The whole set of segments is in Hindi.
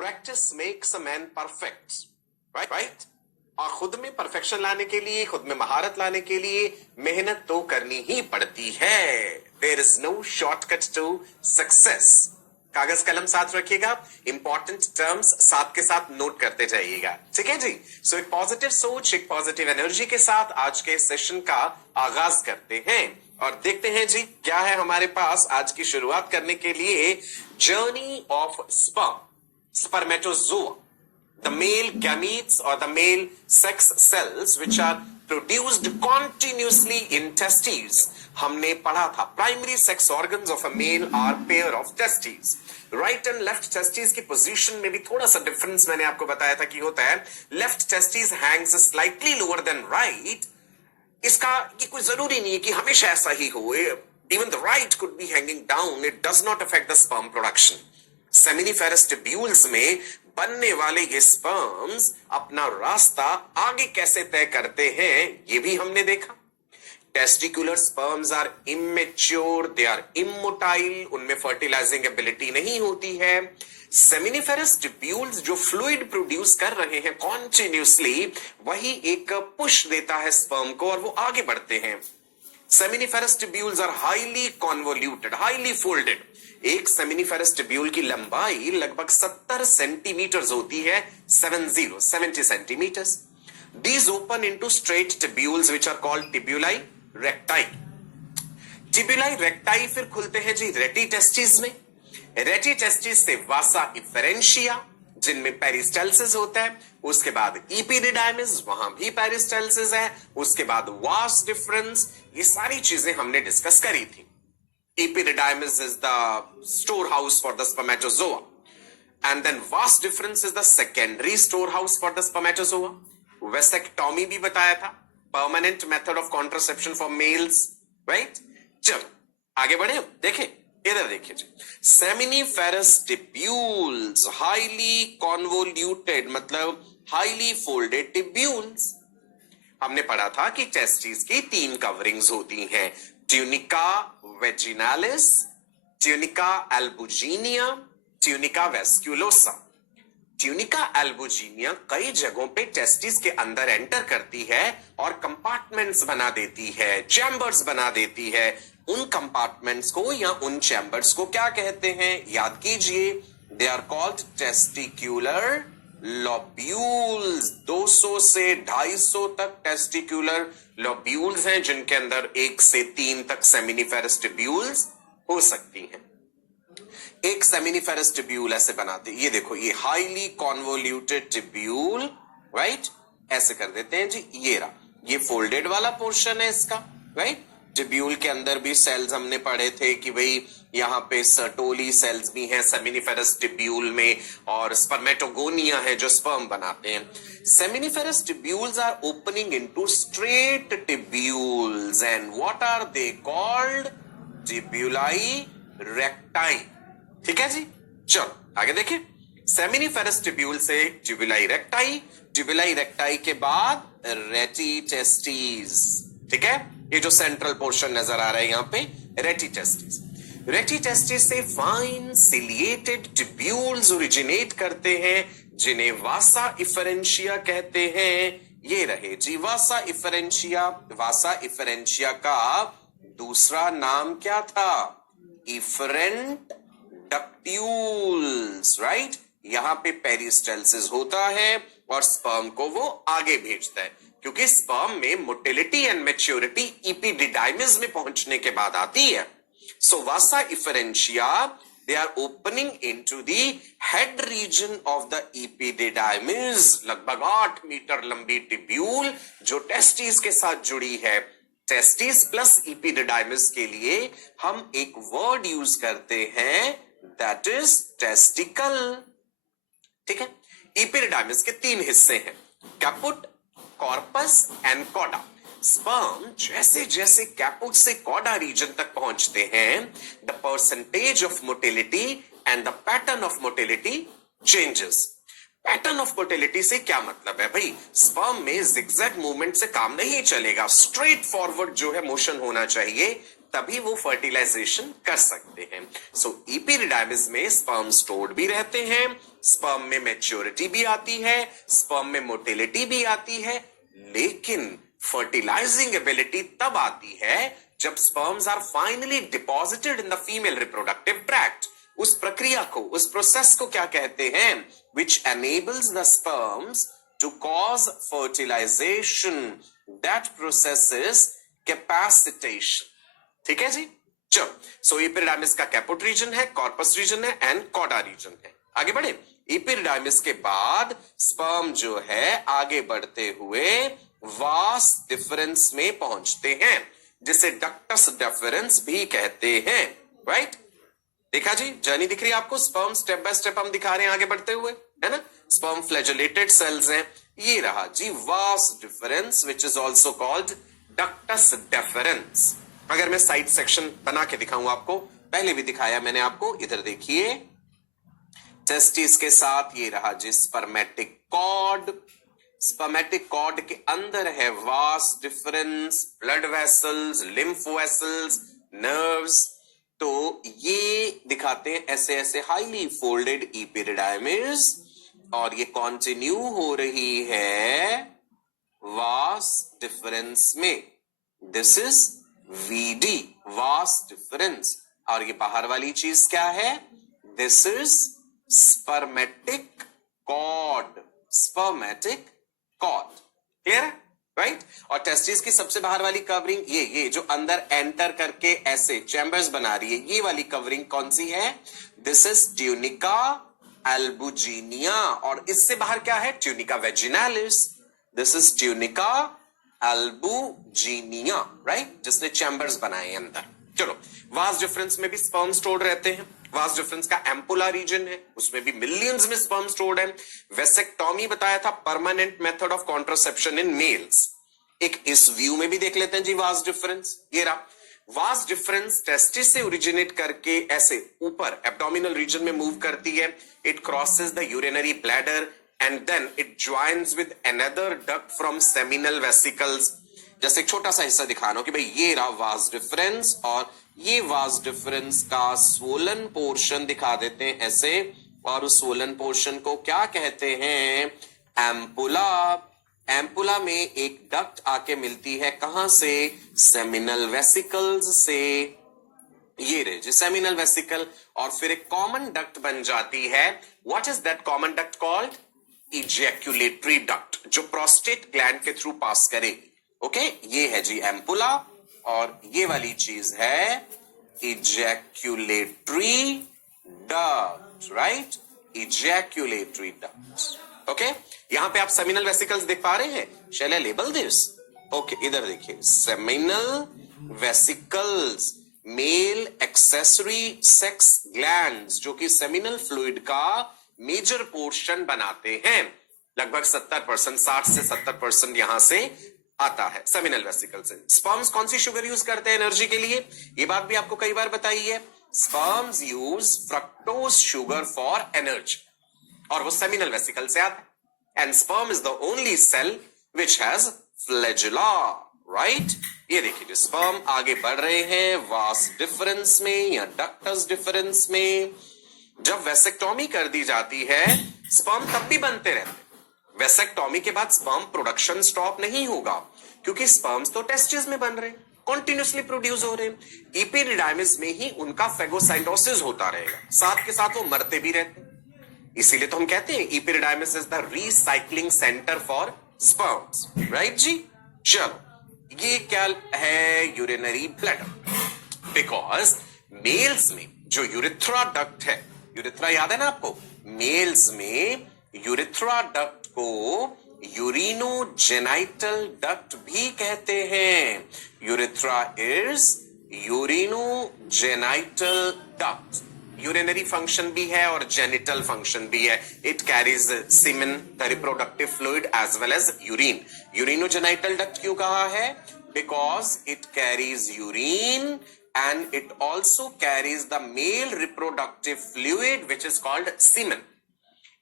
Practice makes a man perfect, right. और खुद में परफेक्शन लाने के लिए, खुद में महारत लाने के लिए मेहनत तो करनी ही पड़ती है। There is no shortcut to success. कागज कलम साथ रखिएगा, इंपॉर्टेंट टर्म्स साथ के साथ नोट करते जाइएगा, ठीक है जी। सो एक पॉजिटिव सोच, एक पॉजिटिव एनर्जी के साथ आज के सेशन का आगाज करते हैं और देखते हैं जी क्या है हमारे पास आज की शुरुआत करने के लिए। Journey of spermatozoa, the male gametes or the male sex cells which are produced continuously in testes. हमने पढ़ा था primary sex organs of a male are pair of testis. Right and left testis की पोजीशन में भी थोड़ा सा डिफरेंस मैंने आपको बताया था कि होता है। Left testis Hanks slightly lower than right. इसका ये कोई जरूरी नहीं है कि हमेशा ऐसा ही हो। Even the right could be hanging down, it does not affect the sperm production. Seminiferous tubules में बनने वाले ये स्पर्म्स अपना रास्ता आगे कैसे तय करते हैं ये भी हमने देखा। Testicular sperms are immature, they are immotile, उनमें फर्टिलाइजिंग एबिलिटी नहीं होती है। सेमिनिफेरस ट्यूब्यूल्स जो फ्लूइड प्रोड्यूस कर रहे हैं कॉन्टिन्यूसली, वही एक पुश देता है स्पर्म को और वो आगे बढ़ते हैं। Seminiferous tubules are highly convoluted, highly folded. एक सेमिनिफेरस ट्यूब्यूल की लंबाई लगभग 70 सेंटीमीटर होती है, 70 centimetres. These open into straight tubules which are called tubuli recti. Tubuli recti फिर खुलते हैं जी रेटी टेस्टिस में। रेटी टेस्टिस से वासा इफेरेंशिया जिनमें पेरिस्टाल्सिस होता है, उसके बाद इपिडिडाइमिस, वहां भी पेरिस्टाल्सिस है, उसके बाद वास डिफरेंस, ये सारी चीजें हमने डिस्कस करी थी। Epididymis is the storehouse for the spermatozoa, and then vas deferens is the secondary storehouse for the spermatozoa. Vasectomy भी बताया था, permanent method of contraception for males, right? चलो आगे बढ़े, देखें इधर देखिए जी। Seminiferous tubules, highly convoluted मतलब highly folded tubules। हमने पढ़ा था कि टेस्टिस की 3 कवरिंग्स होती हैं, tunica vaginalis, tunica albuginea, tunica vasculosa. Tunica albuginea कई जगहों पे टेस्टिस के अंदर एंटर करती है और कंपार्टमेंट्स बना देती है, चैम्बर्स बना देती है। उन कंपार्टमेंट्स को या उन चैम्बर्स को क्या कहते हैं, याद कीजिए, they are called testicular lobules. 200 से 250 तक टेस्टिक्यूलर लोब्यूल्स हैं जिनके अंदर 1 से 3 तक सेमिनिफेरस ट्यूब्यूल्स हो सकती हैं। एक सेमिनिफेरस ट्यूब्यूल ऐसे बनाते, ये देखो, ये हाईली कॉन्वोल्यूटेड ट्यूब्यूल, राइट, ऐसे कर देते हैं जी। ये रहा, ये फोल्डेड वाला पोर्शन है इसका, राइट। ट्यूब्यूल के अंदर भी सेल्स हमने पढ़े थे कि भाई यहाँ पे सर्टोली सेल्स भी हैं सेमिनिफेरस ट्यूब्यूल में, और स्पर्मेटोगोनिया है जो स्पर्म बनाते हैं। Seminiferous tubules are opening into straight tubules and what are they called, tubuli recti. ठीक है जी, चलो आगे देखिए। सेमिनिफेरस ट्यूब्यूल से ट्यूब्यूलाई रेक्टाई, ट्यूब्यूलाई रेक्टाई के बाद रेटी टेस्टिस। ठीक है, ये जो सेंट्रल पोर्शन नजर आ रहा है यहाँ पे, रेटी टेस्टिस। रेटी टेस्टिस से फाइन सिलिएटेड ट्यूब्यूल्स ओरिजिनेट करते हैं जिन्हें वासा इफेरेंशिया कहते हैं। ये रहे जी वासा इफेरेंशिया। वासा इफेरेंशिया का दूसरा नाम क्या था, इफरेंट डक्ट्यूल्स, राइट। यहां पे पेरिस्टाल्सिस होता है और स्पर्म को वो आगे भेजता है, क्योंकि स्पर्म में मोटिलिटी एंड मैच्योरिटी इपिडिडाइमिस में पहुंचने के बाद आती है। सो वासा इफेरेंशिया, they are opening into the head region of the epididymis। लगभग 8 मीटर लंबी ट्यूब्यूल जो टेस्टिस के साथ जुड़ी है। टेस्टिस प्लस इपिडिडाइमिस के लिए हम एक वर्ड यूज करते हैं, दैट इज टेस्टिकल। ठीक है, इपिडिडाइमिस के 3 हिस्से हैं, caput, corpus and coda. Sperm जैसे जैसे कैपुट से कॉडा रीजन तक पहुंचते हैं, the percentage of motility and the pattern of motility changes. Pattern of motility से क्या मतलब है भाई, स्पर्म में जिगजैग मूवमेंट से काम नहीं चलेगा, स्ट्रेट फॉरवर्ड जो है मोशन होना चाहिए। तभी वो फर्टिलाइजेशन कर सकते हैं। सो इपीरिडाइमिस में स्पर्म स्टोर्ड भी रहते हैं, स्पर्म में मैच्योरिटी भी आती है, स्पर्म में मोटिलिटी भी आती है, लेकिन फर्टिलाइजिंग एबिलिटी तब आती है जब sperms are finally deposited in the female reproductive tract. उस प्रक्रिया को, उस प्रोसेस को क्या कहते हैं? Which enables the sperms to cause fertilisation. That process is capacitation. ठीक है जी, चलो। सो इपीरिडाइमिस का कैपोट रीजन है, कॉर्पस रीजन है एंड कॉडा रीजन है। आगे बढ़े। इपीरिडाइमिस के बाद स्पर्म जो है आगे बढ़ते हुए वास डिफरेंस में पहुंचते हैं, जिसे डक्टस डिफरेंस भी कहते हैं। राइट, देखा जी, जर्नी दिख रही है आपको? स्पर्म स्टेप बाय स्टेप हम दिखा रहे हैं आगे बढ़ते हुए, है ना? स्पर्म फ्लैजेलेटेड सेल्स हैं। ये रहा जी vas deferens which is also called ductus deferens. अगर मैं साइड सेक्शन बना के दिखाऊं आपको, पहले भी दिखाया मैंने आपको, इधर देखिए। टेस्टिस के साथ ये रहा जी स्पर्मेटिक कॉर्ड। स्पर्मेटिक कॉर्ड के अंदर है vas difference, blood vessels, lymph vessels, nerves. तो ये दिखाते हैं ऐसे ऐसे हाईली फोल्डेड इपीरिडाइमिस, और ये कंटिन्यू हो रही है वास डिफरेंस में। This is VD, vas deferens. और ये बाहर वाली चीज क्या है? This is spermatic cord, spermatic cord. Clear है? राइट। और टेस्टिस की सबसे बाहर वाली कवरिंग, ये जो अंदर एंटर करके ऐसे चैम्बर्स बना रही है, ये वाली कवरिंग कौन सी है? This is tunica albuginea. और इससे बाहर क्या है? Tunica vaginalis. This is tunica albuginea, right, जिसने चैम्बर्स बनाए अंदर। चलो, वास डिफरेंस में भी स्पर्म स्टोर्ड रहते हैं। वास डिफरेंस का एम्पुला रीजन है, उसमें भी मिलियंस में स्पर्म स्टोर्ड है। वेसेक्टोमी बताया था, permanent method of contraception in males. एक इस व्यू में भी देख लेते हैं जी वास डिफरेंस। ये रहा वास डिफरेंस, टेस्टिस से ओरिजिनेट करके ऐसे ऊपर एब्डोमिनल रीजन में मूव करती है। It crosses the urinary bladder and then it joins with another duct from seminal vesicles। जैसे एक छोटा सा हिस्सा दिखा रहा हूं कि भाई ये रहा वास डिफरेंस, और ये वास डिफरेंस का स्वोलन पोर्शन दिखा देते हैं ऐसे, और उस स्वोलन पोर्शन को क्या कहते हैं? एम्पुला। एम्पुला में एक डक्ट आके मिलती है, कहां से? सेमिनल वेसिकल्स से। ये रहे जी सेमिनल वेसिकल, और फिर एक कॉमन डक्ट बन जाती है। What is that common duct called? Ejaculatory duct, जो प्रोस्टेट ग्लैंड के थ्रू पास करेगी। ओके, ये है जी एम्पुला, और ये वाली चीज है ejaculatory duct. Right, ejaculatory duct. Okay, यहां पे आप सेमिनल वेसिकल्स देख पा रहे हैं? Shall I label this? Okay, इधर देखिए, seminal vesicles, male accessory sex glands, जो कि सेमिनल फ्लूइड का मेजर पोर्शन बनाते हैं। लगभग 70%, 60 से 70% यहां से आता है सेमिनल वेसिकल से। स्पर्म्स कौन सी शुगर यूज करते हैं एनर्जी के लिए? ये बात भी आपको कई बार बताई है। Sperms use fructose sugar for energy, और वो सेमिनल वेसिकल से आता है। And sperm is the only cell which has flagella. Right, ये देखिए स्पर्म आगे बढ़ रहे हैं वास डिफरेंस में या डक्टस डिफरेंस में। जब वेसेक्टोमी कर दी जाती है, स्पर्म तब भी बनते रहते हैं। वेसेक्टोमी के बाद स्पर्म प्रोडक्शन स्टॉप नहीं होगा, क्योंकि स्पर्म्स तो टेस्टिस में बन रहे हैं, कंटिन्यूअसली प्रोड्यूस हो रहे हैं। इपीरिडाइमिस में ही उनका फेगोसाइटोसिस होता रहेगा, साथ के साथ वो मरते भी रहते हैं। इसीलिए तो हम कहते हैं epididymis is the recycling centre for sperms. Right जी, चलो, ये क्या है? Urinary bladder. बिकॉज मेल्स में जो यूरिथ्रा डक्ट है, यूरिथ्रा याद है ना आपको? मेल्स में यूरिथ्रा डक्ट को यूरिनोजेनाइटल डक्ट भी कहते हैं। Urethra is urinogenital duct. Urinary function भी है और जेनिटल फंक्शन भी है। It carries semen, the reproductive fluid, as well as urine. Urinogenital duct क्यों कहा है? Because it carries urine and it also carries the male reproductive fluid which is called semen.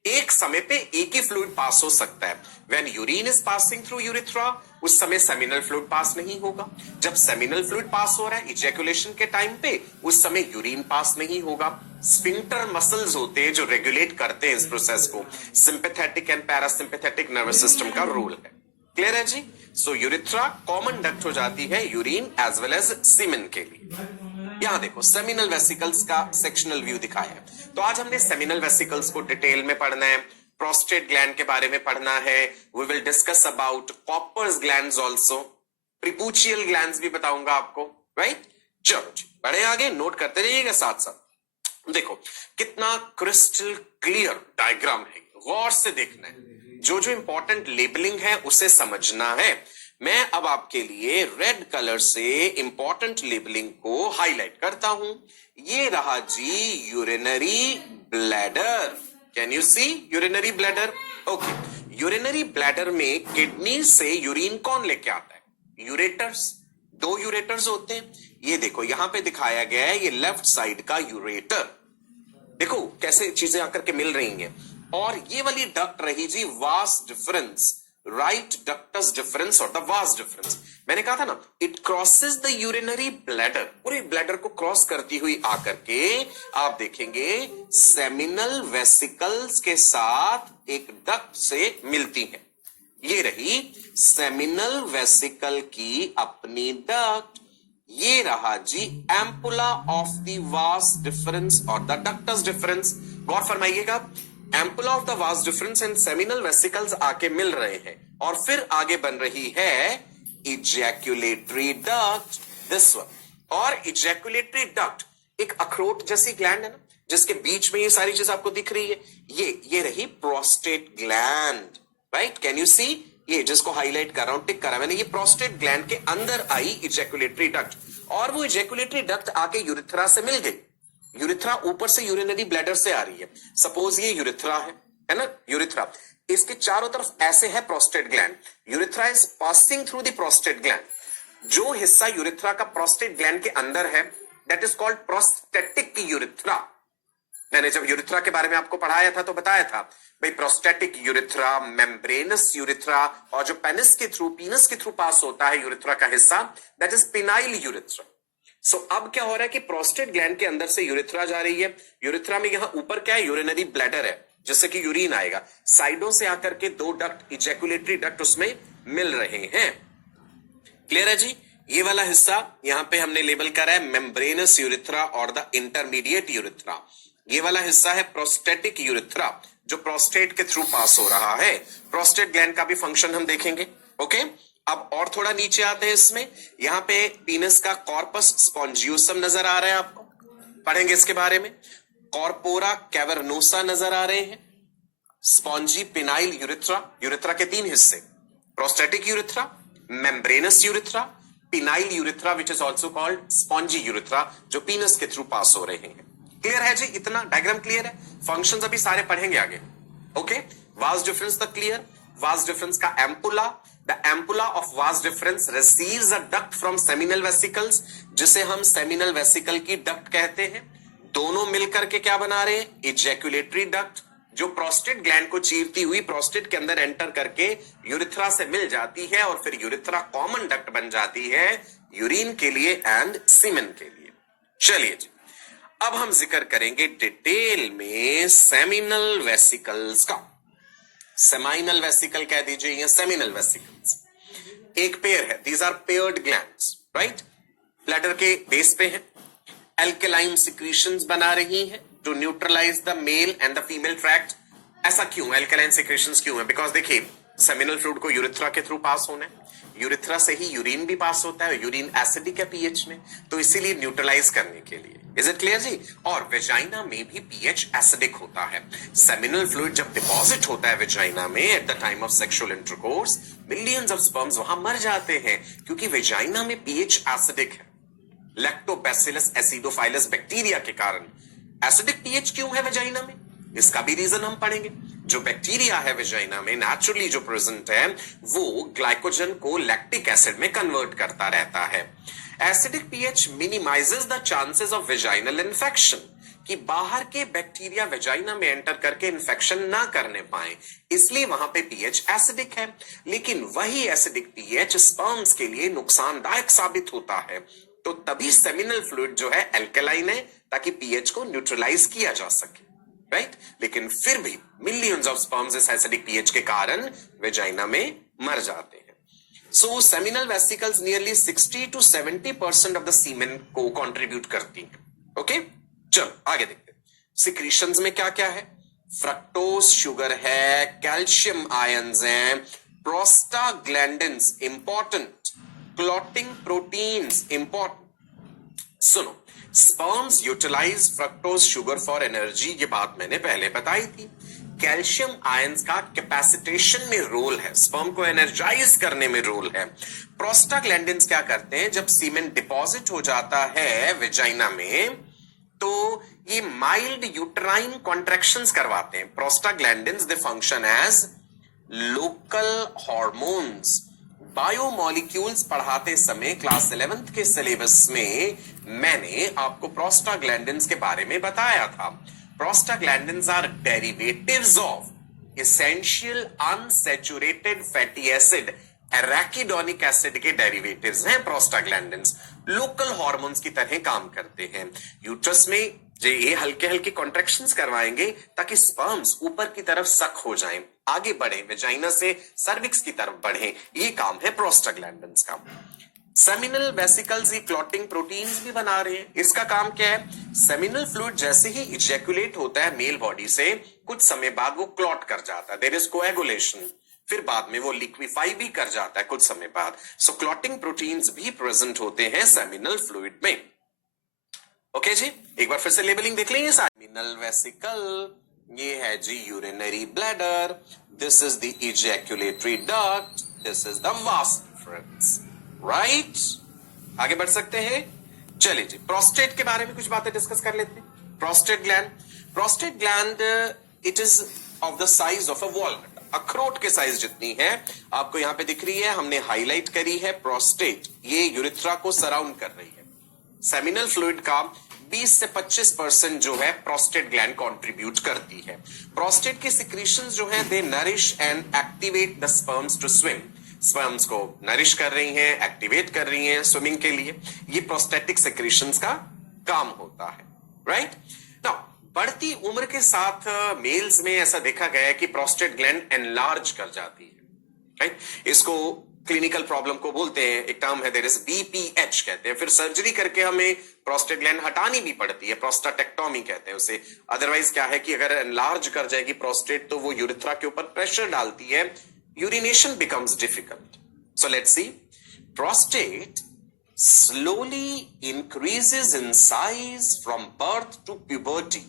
एक समय पे एक ही फ्लूइड पास हो सकता है। When urine is passing through urethra, उस समय सेमिनल फ्लूइड पास नहीं होगा। जब सेमिनल फ्लूइड पास हो रहा है इजैकुलेशन के टाइम पे, उस समय यूरिन पास नहीं होगा। स्फिंक्टर मसल्स होते हैं जो रेगुलेट करते हैं इस प्रोसेस को। Sympathetic and parasympathetic nervous system का रोल है। क्लियर है जी? सो यूरिथ्रा कॉमन डक्ट हो जाती है यूरिन एज वेल एज सीमेन के लिए। यहां देखो सेमिनल वेसिकल्स का सेक्शनल व्यू दिखाया है। तो आज हमने सेमिनल वेसिकल्स को डिटेल में पढ़ना है, प्रोस्टेट ग्लैंड के बारे में पढ़ना है। We will discuss about Cowper's glands also, preputial glands भी बताऊंगा आपको, राइट? चलो जी बढ़े आगे, नोट करते रहिएगा साथ साथ। देखो कितना क्रिस्टल क्लियर डायग्राम है, गौर से देखना है। जो जो इंपॉर्टेंट लेबलिंग है उसे समझना है। मैं अब आपके लिए रेड कलर से इंपॉर्टेंट लेबलिंग को हाईलाइट करता हूं। ये रहा जी urinary bladder. Can you see urinary bladder? Okay, urinary bladder में किडनी से यूरिन कौन लेके आता है? यूरेटर्स। दो यूरेटर्स होते हैं। ये देखो यहां पे दिखाया गया है, ये लेफ्ट साइड का यूरेटर। देखो कैसे चीजें आकर के मिल रही हैं। और ये वाली डक्ट रही जी vas deferens, right ductus deferens और द वास डिफरेंस। मैंने कहा था ना, it crosses the urinary bladder, पूरे ब्लैडर को क्रॉस करती हुई आकर के आप देखेंगे सेमिनल वेसिकल्स के साथ एक डक्ट से मिलती है। ये रही सेमिनल वेसिकल की अपनी डक्ट। ये रहा जी ampulla of the vas deferens और द डक्टस डिफरेंस। गौर फरमाइएगा, ampulla of the vas deferens and seminal vesicles आके मिल रहे हैं और फिर आगे बन रही है इजैक्युलेटरी डक्ट, दिस वन। और इजैक्युलेटरी डक्ट एक अखरोट जैसी ग्लैंड है ना, जिसके बीच में ये सारी चीज आपको दिख रही है। ये रही prostate gland, right? Can you see? ये जिसको हाईलाइट कर रहा हूं, टिक करा मैंने, ये प्रोस्टेट ग्लैंड के अंदर आई इजैक्युलेटरी डक्ट। और वो इजैक्युलेटरी डक्ट आके यूरिथ्रा से मिल गई। यूरिथ्रा ऊपर से यूरिनरी ब्लैडर से आ रही है। सपोज ये यूरिथ्रा है ना, यूरिथ्रा, इसके चारों तरफ ऐसे है prostate gland. Urethra is passing through the prostate gland. जो हिस्सा यूरिथ्रा का प्रोस्टेट ग्लैंड के अंदर है that is called prostatic urethra. मैंने जब यूरिथ्रा के बारे में आपको पढ़ाया था तो बताया था भाई प्रोस्टेटिक यूरिथ्रा, मेम्ब्रेनस यूरिथ्रा, और जो पेनिस के थ्रू पास होता है यूरिथ्रा का हिस्सा दैट इज पिनाइल यूरिथ्रा। सो अब क्या हो रहा है कि प्रोस्टेट ग्लैंड के अंदर से यूरिथ्रा जा रही है। यूरिथ्रा में यहां ऊपर क्या है? यूरिनरी ब्लैडर है जिससे कि यूरिन आएगा। साइडों से आकर के दो डक्ट, इजैकुलेटरी डक्ट उसमें मिल रहे हैं। क्लियर है जी? ये वाला हिस्सा यहां पे हमने लेबल करा है मेम्ब्रेनस यूरिथ्रा और द इंटरमीडिएट यूरिथ्रा। ये वाला हिस्सा है प्रोस्टेटिक यूरिथ्रा जो प्रोस्टेट के थ्रू पास हो रहा है। प्रोस्टेट ग्लैंड का भी फंक्शन हम देखेंगे। ओके, अब और थोड़ा नीचे आते हैं इसमें। यहां पे पीनस का कॉर्पस स्पॉन्जियोसम नजर आ रहा है, आपको पढ़ेंगे इसके बारे में। कॉर्पोरा कैवर्नोसा नजर आ रहे हैं। स्पॉन्जी पिनाइल यूरिथ्रा, यूरिथ्रा के तीन हिस्से, prostatic urethra, membranes urethra, phenyl urethra which is also called spongy urethra, जो पीनस के थ्रू पास हो रहे हैं। क्लियर है जी? इतना डायग्राम क्लियर है? फंक्शंस अभी सारे पढ़ेंगे आगे। Okay, vas deferens the clear. Vas deferens का ampulla, the ampulla of vas deferens receives a duct from seminal vesicles, जिसे हम सेमिनल वेसिकल की डक्ट कहते हैं। दोनों मिलकर के क्या बना रहे हैं? इजैकुलेटरी डक्ट, जो प्रोस्टेट ग्लैंड को चीरती हुई प्रोस्टेट के अंदर एंटर करके यूरिथ्रा से मिल जाती है और फिर यूरिथ्रा कॉमन डक्ट बन जाती है यूरिन के लिए एंड सीमेन के लिए। चलिए जी, अब हम जिक्र करेंगे डिटेल में सेमिनल वेसिकल्स का। सेमाइनल वेसिकल कह दीजिए या सेमिनल वेसिकल्स एक पेयर है। These are paired glands, right? Bladder के बेस पे है। एल्केलाइन सिक्रीशंस बना रही है to neutralise the male and the female tract. ऐसा क्यों? एल्केलाइन सिक्रीशंस क्यों है? बिकॉज देखिए सेमिनल फ्लूइड को यूरिथ्रा के थ्रू पास होना है, यूरिथ्रा से ही यूरिन भी पास होता है, यूरिन एसिडिक है पीएच में, तो इसीलिए न्यूट्रलाइज करने के लिए। इज इट क्लियर जी? और वेजाइना में भी पीएच एसिडिक होता है। सेमिनल फ्लूइड जब डिपॉजिट होता है वेजाइना में at the time of sexual intercourse, millions of sperms वहां मर जाते हैं क्योंकि वेजाइना में पीएच एसिडिक है। लैक्टोबैसिलस एसिडोफाइलस बैक्टीरिया के कारण एसिडिक पीएच क्यों है वेजाइना में, इसका भी रीजन हम पढ़ेंगे। जो बैक्टीरिया है वेजाइना में नेचुरली जो प्रेजेंट है वो ग्लाइकोजन को लैक्टिक एसिड में कन्वर्ट करता रहता है। Acidic pH minimises the chances of vaginal infection, कि बाहर के बैक्टीरिया वेजाइना में एंटर करके इन्फेक्शन ना करने पाए, इसलिए वहां पे पीएच एसिडिक है। लेकिन वही एसिडिक पीएच स्पर्म्स के लिए नुकसानदायक साबित होता है, तो तभी सेमिनल फ्लूइड जो है एल्कलाइन है, ताकि पीएच को न्यूट्रलाइज किया जा सके, राइट। लेकिन फिर भी मिलियंस ऑफ स्पर्म्स इस एसिडिक पीएच के कारण वेजाइना में मर जाते हैं। So seminal vesicles nearly 60 to 70% of the semen को कंट्रीब्यूट करती हैं। ओके, चलो आगे देखते हैं। सिक्रीशंस में क्या क्या है? फ्रक्टोज शुगर है, कैल्शियम आयंस हैं, prostaglandins important, clotting proteins important. सुनो, sperms utilize fructose sugar for energy, ये बात मैंने पहले बताई थी। कैल्शियम आयंस का कैपेसिटेशन में रोल है, स्पर्म को एनर्जाइज करने में रोल है। प्रोस्टाग्लैंडिन्स क्या करते हैं? जब सीमेन डिपॉजिट हो जाता है वेजाइना में, तो ये माइल्ड यूट्राइन कॉन्ट्रैक्शंस करवाते हैं। Prostaglandins they function as local hormones. Biomolecules पढ़ाते समय क्लास 11th के सिलेबस में मैंने आपको प्रोस्टाग्लैंडिन्स के बारे में बताया था। Prostaglandins are derivatives of essential unsaturated fatty acid, arachidonic acid के डेरिवेटिव्स हैं प्रोस्टाग्लैंडिन्स। लोकल हार्मोन्स की तरह काम करते हैं। यूट्रस में ये हल्के हल्के कॉन्ट्रैक्शंस करवाएंगे ताकि स्पर्म्स ऊपर की तरफ सक हो जाएं, आगे बढ़े, वेजाइना से सर्विक्स की तरफ बढ़े। ये काम है प्रोस्टाग्लैंडिन्स का। सेमिनल वेसिकल्स ही क्लॉटिंग प्रोटीन्स भी बना रहे हैं। इसका काम क्या है? सेमिनल फ्लूइड जैसे ही इजैकुलेट होता है मेल बॉडी से, कुछ समय बाद वो क्लॉट कर जाता है, देयर इज कोएगुलेशन। फिर बाद में वो लिक्विफाई भी कर जाता है कुछ समय बाद। सो क्लॉटिंग प्रोटीन्स भी प्रेजेंट होते हैं सेमिनल फ्लूइड में। ओके जी, एक बार फिर से लेबलिंग देख लेंगे। सेमिनल वेसिकल, ये है जी urinary bladder, this is the ejaculatory duct, this is the vas deferens, right. आगे बढ़ सकते हैं। चलिए जी, प्रोस्टेट के बारे में कुछ बातें डिस्कस कर लेते हैं। Prostate gland, prostate gland it is of the size of a walnut, अखरोट के साइज जितनी है। आपको यहां पे दिख रही है, हमने हाईलाइट करी है प्रोस्टेट, ये यूरिथ्रा को सराउंड कर रही है। सेमिनल फ्लूइड का 20 से 25% जो है प्रोस्टेट ग्लैंड कंट्रीब्यूट करती है। प्रोस्टेट के सिक्रीशंस जो है they nourish and activate the sperms to swim. Sperms को नरिश कर रही हैं, एक्टिवेट कर रही हैं स्विमिंग के लिए। ये प्रोस्टेटिक सिक्रीशंस का काम होता है, राइट। नाउ बढ़ती उम्र के साथ मेल्स में ऐसा देखा गया है कि प्रोस्टेट ग्लैंड एनलार्ज कर जाती है, राइट। इसको क्लिनिकल प्रॉब्लम को बोलते हैं, एक टर्म है देयर इज बीपीएच कहते हैं। फिर सर्जरी करके हमें प्रोस्टेट ग्लैंड हटानी भी पड़ती है, प्रोस्टाटेक्टोमी कहते हैं उसे। अदरवाइज क्या है कि अगर एनलार्ज कर जाएगी प्रोस्टेट तो वो यूरिथ्रा के ऊपर प्रेशर डालती है, urination becomes difficult. So let's see, prostate slowly increases in size from birth to puberty.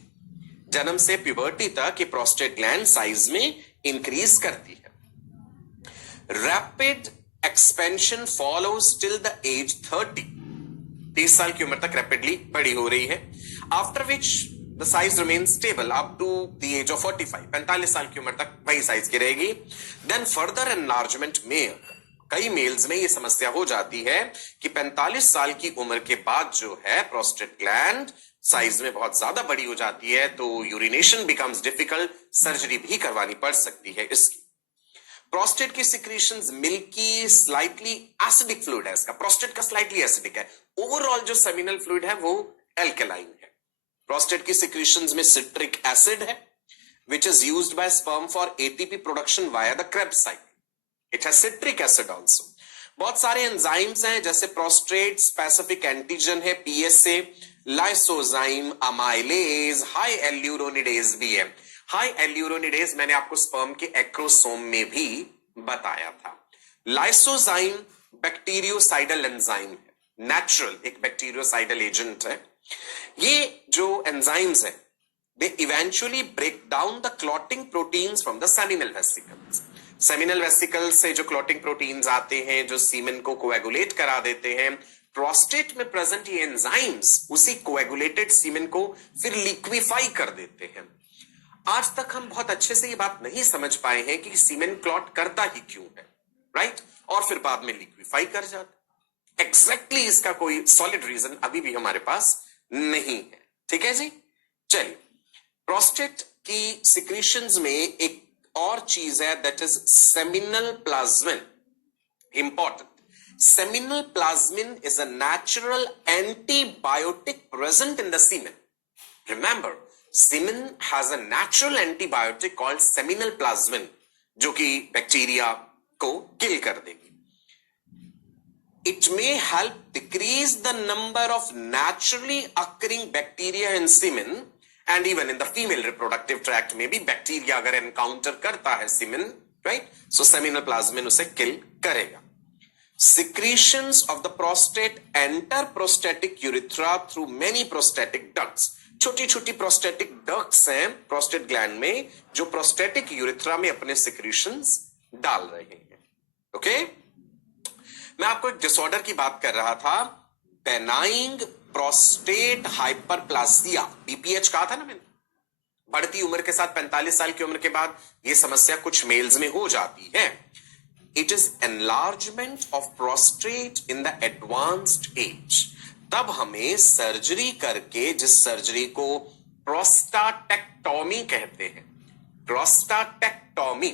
जन्म से प्यूबर्टी तक ये प्रोस्टेट ग्लैंड साइज में इंक्रीज करती है। Rapid expansion follows till the age 30। 30 साल की उम्र तक रैपिडली बड़ी हो रही है। After which the size remain stable up to the age of 45। 45 साल की उम्र तक वही साइज की रहेगी। देन फर्दर एनलार्जमेंट में कई मेल्स में ये समस्या हो जाती है कि 45 साल की उम्र के बाद जो है प्रोस्टेट ग्लैंड साइज में बहुत ज्यादा बड़ी हो जाती है, तो यूरिनेशन बिकम्स डिफिकल्ट, सर्जरी भी करवानी पड़ सकती है इसकी। प्रोस्टेट की secretions milky slightly acidic fluid है इसका, प्रोस्टेट का स्लाइटली एसिडिक है। ओवरऑल जो सेमिनल फ्लूइड है वो एल्कलाइन है। प्रोस्टेट की सिक्रीशंस में सिट्रिक एसिड है which is used by sperm for ATP production via the Krebs cycle. It has citric acid also. बहुत सारे एंजाइम्स हैं जैसे प्रोस्टेट स्पेसिफिक एंटीजन है PSA, लाइसोजाइम, अमाइलेज, हाई एल्यूरोनिडेज भी है। हाई एल्यूरोनिडेज मैंने आपको स्पर्म के एक्रोसोम में भी बताया था। लाइसोजाइम बैक्टीरियोसाइडल एंजाइम है, नेचुरल एक बैक्टीरियोसाइडल एजेंट है। ये जो एंजाइम्स है they eventually break down the clotting proteins from the seminal vesicles. Seminal vesicle से जो क्लॉटिंग प्रोटीन्स आते हैं जो सीमेन को कोएगुलेट करा देते हैं, प्रोस्टेट में प्रेजेंट ये एंजाइम्स उसी कोएगुलेटेड सीमेन को फिर लिक्विफाई कर देते हैं। आज तक हम बहुत अच्छे से ये बात नहीं समझ पाए हैं कि सीमेन क्लॉट करता ही क्यों है, राइट, और फिर बाद में लिक्विफाई कर जाता। एग्जैक्टली इसका कोई सॉलिड रीजन अभी भी हमारे पास नहीं है, ठीक है जी। चलिए, प्रोस्टेट की सिक्रीशंस में एक और चीज है, that is seminal plasmin. Important. Seminal plasmin is a natural antibiotic present in the semen. Remember, semen has a natural antibiotic called seminal plasmin, जो कि बैक्टीरिया को किल कर देगी. It may help decrease the number of naturally occurring bacteria in semen and even in the female reproductive tract में भी बैक्टीरिया अगर एनकाउंटर करता है semen, right? So seminal plasmin उसे किल करेगा. Secretions of the prostate enter prostatic urethra through many prostatic ducts. छोटी छोटी प्रोस्टेटिक डक्ट्स हैं प्रोस्टेट ग्लैंड में, जो प्रोस्टेटिक यूरेथ्रा में अपने सिक्रीशंस डाल रहे हैं. ओके, मैं आपको एक डिसऑर्डर की बात कर रहा था, बेनाइन प्रोस्टेट हाइपरप्लासिया, बीपीएच कहा था ना मैंने. बढ़ती उम्र के साथ 45 साल की उम्र के बाद यह समस्या कुछ मेल्स में हो जाती है. It is enlargement of prostate in the advanced age. तब हमें सर्जरी करके, जिस सर्जरी को प्रोस्टाटेक्टोमी कहते हैं, prostatectomy,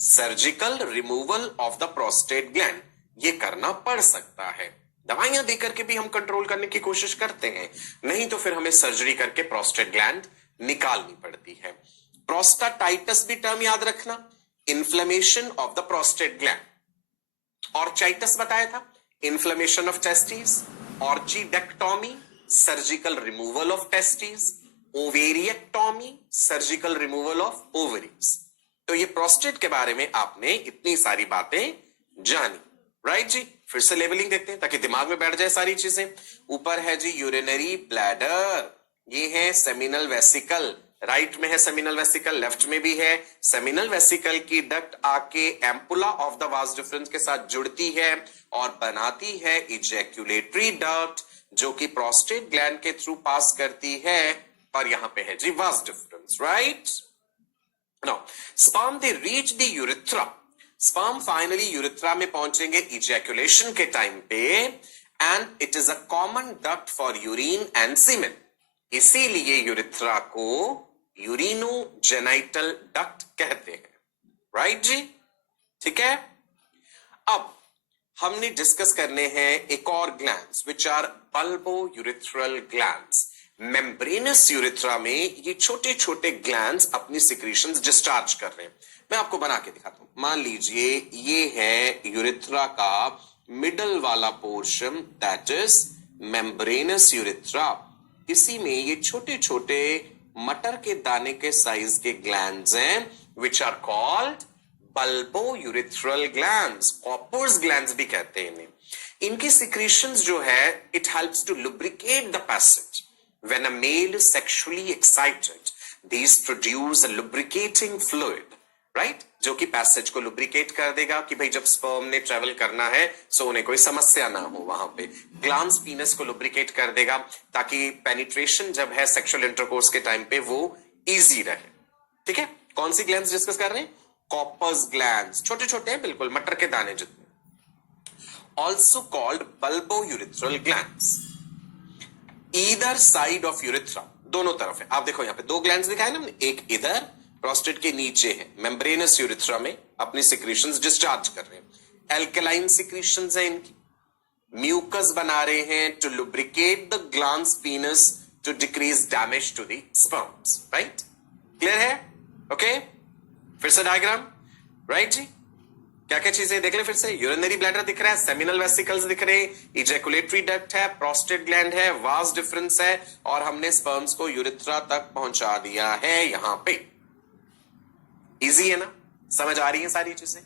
surgical removal of the prostate gland, ये करना पड़ सकता है. दवाइयां देकर के भी हम कंट्रोल करने की कोशिश करते हैं, नहीं तो फिर हमें सर्जरी करके प्रोस्टेट ग्लैंड निकालनी पड़ती है. प्रोस्टाटाइटिस भी टर्म याद रखना, inflammation of the prostate gland. Orchitis बताया था, inflammation of testis. Orchidectomy, surgical removal of testis. Ovariectomy, surgical removal of ovaries. तो ये प्रोस्टेट के बारे में आपने इतनी सारी बातें जानी, राइट जी. फिर से लेवलिंग देखते हैं ताकि दिमाग में बैठ जाए सारी चीजें. ऊपर है जी यूरिनरी ब्लैडर, ये है सेमिनल वेसिकल, राइट में है सेमिनल वेसिकल, लेफ्ट में भी है. सेमिनल वेसिकल की डक्ट आके ampulla of the vas difference के साथ जुड़ती है और बनाती है इजैक्यूलेटरी डक्ट, जो कि प्रोस्टेट ग्लैंड के थ्रू पास करती है. और यहां पे है जी vas deferens, right. Now sperm they reach the urethra. Sperm finally urethra में पहुंचेंगे इजैक्यूलेशन के टाइम पे, and it is a common duct for urine and semen. इसीलिए यूरेथ्रा को यूरिनोजेनाइटल डक्ट कहते हैं, राइट जी. ठीक है, अब हमने डिस्कस करने हैं एक और glands which are bulbourethral glands. Membranous urethra में ये छोटे छोटे ग्लैंड्स अपनी सिक्रीशंस डिस्चार्ज कर रहे हैं. मैं आपको बना के दिखाता हूं. मान लीजिए ये है यूरेथ्रा का मिडल वाला portion, that is membranes urethra. इसी में ये छोटे छोटे मटर के दाने के साइज के ग्लैंड्स हैं, which are called bulbourethral glands. Cowper's glands भी कहते हैं इन्हें. इनकी सिक्रीशंस जो है, it helps to lubricate the passage. When a male is sexually excited, these produce a lubricating fluid, right, जो कि पैसेज को लुब्रिकेट कर देगा कि भाई जब स्पर्म ने ट्रेवल करना है सो उन्हें कोई समस्या ना हो वहां पे. ग्लांस पीनस को लुब्रिकेट कर देगा ताकि पेनिट्रेशन जब है सेक्सुअल इंटरकोर्स के टाइम पे वो इजी रहे. ठीक है, कौन सी ग्लैंड्स डिस्कस कर रहे हैं? कॉपर्स ग्लैंड्स, छोटे छोटे हैं बिल्कुल, मटर के दाने जितने. Also called bulbourethral glands. Either side of urethra, दोनों तरफ है. आप देखो यहाँ पे दो ग्लैंड्स दिखाए ना, एक इधर प्रोस्टेट के नीचे है, मेम्ब्रेनस यूरेथ्रा में अपनी सिक्रीशंस डिस्चार्ज कर रहे हैं. एल्कलाइन सिक्रीशंस है इनकी, म्यूकस बना रहे हैं to lubricate the glans penis to decrease damage to the sperms, right. Clear है? ओके, फिर से डायग्राम, राइट जी. क्या क्या चीजें देख ले फिर से. यूरिनरी ब्लैडर दिख रहा है, सेमिनल वेसिकल्स दिख रहे हैं, इजैकुलेटरी डक्ट है, प्रोस्टेट ग्लैंड है, वास डिफरेंस है, और हमने स्पर्म्स को यूरेथ्रा तक पहुंचा दिया है. यहां पे इजी है ना, समझ आ रही है सारी चीजें,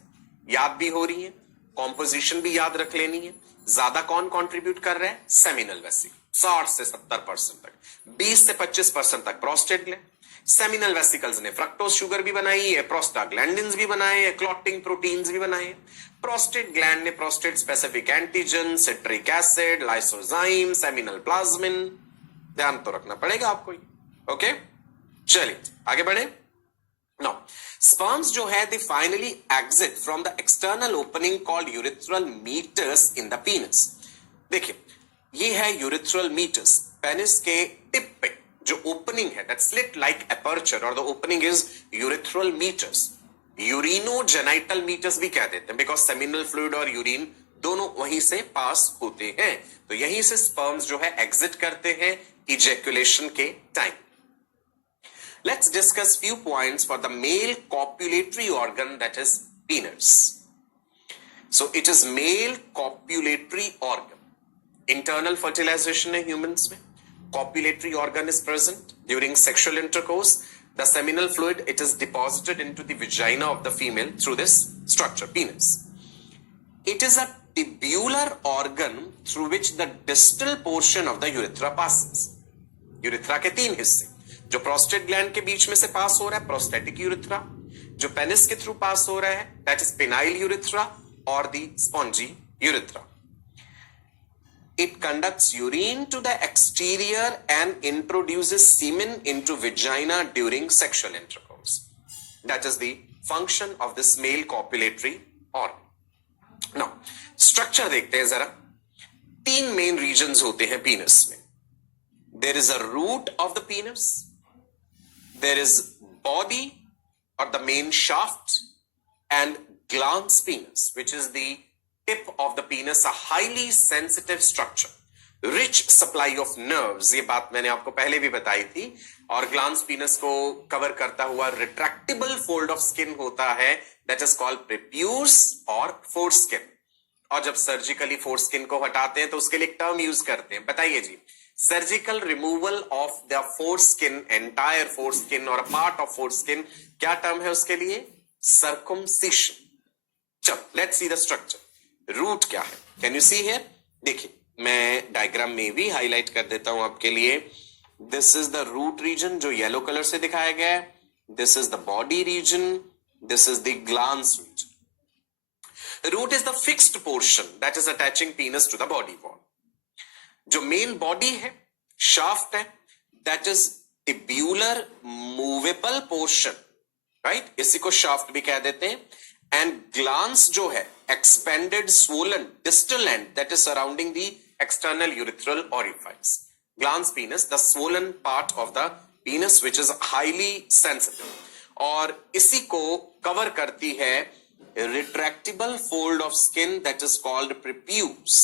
याद भी हो रही है, कॉम्पोजिशन भी याद रख लेनी है. ज्यादा कौन कंट्रीब्यूट कर रहा है? सेमिनल वेसिकल, 60 से 70% तक, 20 से 25% तक प्रोस्टेट ग्लैंड. सेमिनल वेसिकल्स ने फ्रक्टोज शुगर भी बनाई है, प्रोस्टाग्लैंडिन्स भी बनाए हैं, क्लॉटिंग प्रोटीन्स भी बनाए हैं. प्रोस्टेट ग्लैंड ने prostate specific antigen, citric acid, lysozyme, seminal plasmin, ध्यान तो रखना पड़ेगा आपको. ओके, चलिए आगे बढ़े. Now, sperms जो है they finally exit from the external opening called urethral meatus in the penis. देखिए, ये है urethral meatus, पेनिस के टिप पे, जो ओपनिंग है, दैट स्लिट लाइक अपर्चर और the opening is urethral meatus, urinogenital meatus भी कह देते हैं, बिकॉज सेमिनल फ्लूइड और यूरिन दोनों वहीं से पास होते हैं। तो यहीं से स्पर्म्स जो है एग्जिट करते हैं इजैक्यूलेशन के time. Let's discuss few points for the male copulatory organ, that is penis. So it is male copulatory organ. Internal fertilization in humans में copulatory organ is present during sexual intercourse. The seminal fluid, it is deposited into the vagina of the female through this structure, penis. It is a tubular organ through which the distal portion of the urethra passes. Urethra के तीन हिस्से, जो प्रोस्टेट ग्लैंड के बीच में से पास हो रहा है प्रोस्टेटिक यूरिथ्रा, जो पेनिस के थ्रू पास हो रहा है दैट इज पेनाइल यूरिथ्रा और the spongy urethra. It conducts urine to the exterior and introduces semen into vagina during sexual intercourse. That is the function of this male copulatory organ. Now, structure देखते हैं जरा. तीन मेन रीजन्स होते हैं पीनस में. There is a root of the penis, there is body or the main shaft, and glans penis, which is the tip of the penis, a highly sensitive structure, rich supply of nerves. ये बात मैंने आपको पहले भी बताई थी. और glans penis को कवर करता हुआ retractable fold of skin होता है, that is called prepuce और foreskin. और जब सर्जिकली foreskin को हटाते हैं तो उसके लिए एक टर्म यूज करते हैं, बताइए जी. Surgical removal of the foreskin, entire foreskin और पार्ट ऑफ फोरस्किन, क्या टर्म है उसके लिए? सर्कमसिशन. चलो let's see the structure. Root क्या है? Can you see here? देखिए मैं डायग्राम में भी हाईलाइट कर देता हूं आपके लिए. This is the root region जो येलो कलर से दिखाया गया है. This is the body region. This is the glans region. Root is the fixed portion that is attaching penis to the body wall. जो मेन बॉडी है, शाफ्ट है, that is tubular movable portion, right? इसी को शाफ्ट भी कह देते हैं. एंड ग्लांस जो है, expanded swollen distal end that is surrounding the external urethral orifice. Glans penis, the swollen part of the penis which is highly sensitive, और इसी को कवर करती है retractable fold of skin that is called prepuce.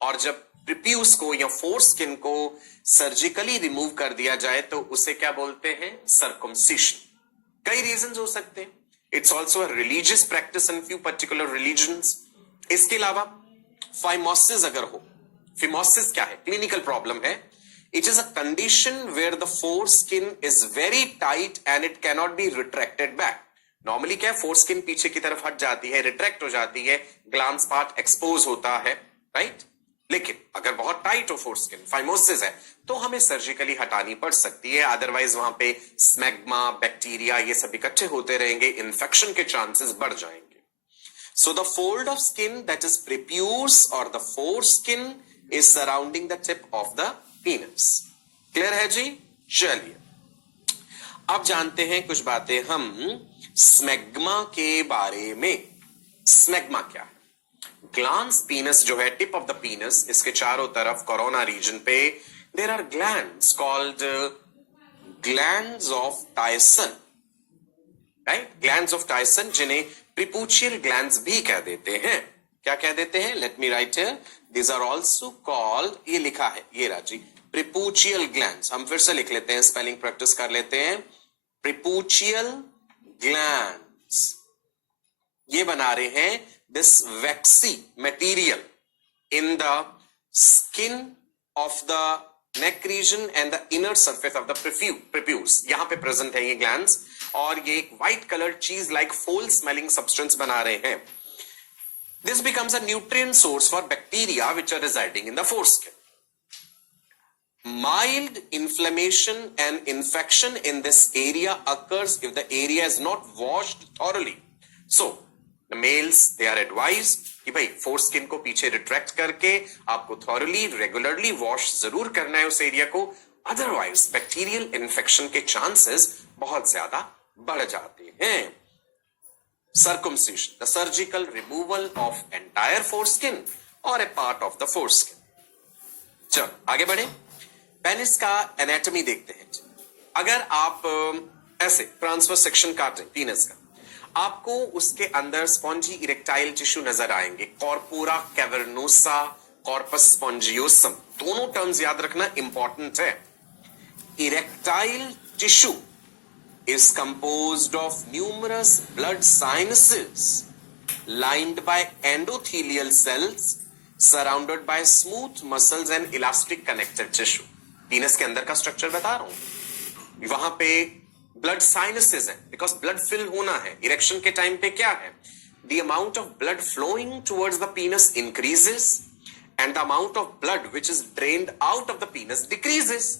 और जब प्रिप्यूस को या फोरस्किन को सर्जिकली रिमूव कर दिया जाए तो उसे क्या बोलते हैं? सर्कमसिशन. कई रीजंस हो सकते हैं. It's also a religious practice in few particular religions. इसके अलावा फाइमोसिस अगर हो, फिमोसिस क्या है? क्लिनिकल प्रॉब्लम है. It is a condition where the foreskin is very tight and it cannot be retracted back. Normally क्या है? फोरस्किन पीछे की तरफ हट जाती है, रिट्रैक्ट हो जाती है, ग्लांस पार्ट एक्सपोज होता है, राइट? लेकिन अगर बहुत टाइट हो फोरस्किन, फाइमोसिस है, तो हमें सर्जिकली हटानी पड़ सकती है. अदरवाइज वहां पे स्मैग्मा, बैक्टीरिया ये सब इकट्ठे होते रहेंगे, इन्फेक्शन के चांसेस बढ़ जाएंगे. So the fold of skin that is prepuce और the foreskin is surrounding the tip of the penis. Clear है जी? चलिए अब जानते हैं कुछ बातें हम स्मैग्मा के बारे में. स्मैग्मा क्या है? ग्लांस पीनस जो है, टिप ऑफ द पीनस, इसके चारों तरफ कोरोना रीजन पे there are glands called glands of Tyson, right? Glands of Tyson, जिन्हें प्रिपूचियल ग्लैंड्स भी कह देते हैं. क्या कह देते हैं? Let me write here. These are also called, ये लिखा है, ये राजी, प्रिपूचियल ग्लैंड्स. हम फिर से लिख लेते हैं, स्पेलिंग प्रैक्टिस कर लेते हैं. प्रिपूचियल ग्लैंड्स. ये बना रहे हैं this waxy material in the skin of the neck region and the inner surface of the prepuce. यहां पे present है ये glands, और ये एक white colored cheese like foul smelling substance बना रहे हैं. This becomes a nutrient source for bacteria which are residing in the foreskin. Mild inflammation and infection in this area occurs if the area is not washed thoroughly. So The males, they are advised कि भाई फोरस्किन को पीछे रिट्रैक्ट करके आपको थॉरली रेगुलरली वॉश जरूर करना है उस एरिया को. अदरवाइज बैक्टीरियल इन्फेक्शन के चांसेस बहुत ज्यादा बढ़ जाते हैं. Circumcision, the surgical removal of entire foreskin और a part of the foreskin. चलो आगे बढ़े. पेनिस का एनाटॉमी देखते हैं। अगर आप ऐसे ट्रांसवर्स सेक्शन काटें पीनस का, आपको उसके अंदर स्पॉन्जी इरेक्टाइल टिश्यू नजर आएंगे, कॉर्पोरा कैवर्नोसा, कॉर्पस स्पॉन्जियोसम। दोनों टर्म्स याद रखना इंपॉर्टेंट है। Erectile tissue is composed of numerous blood sinuses lined by endothelial cells surrounded by smooth muscles and elastic connective tissue। Penis के अंदर का स्ट्रक्चर बता रहा हूं, वहां पे ब्लड साइनसेस है, बिकॉज ब्लड फिल होना है। इरेक्शन के टाइम पे क्या है, the amount of blood flowing towards the penis increases and the amount of blood which is drained out of the penis decreases,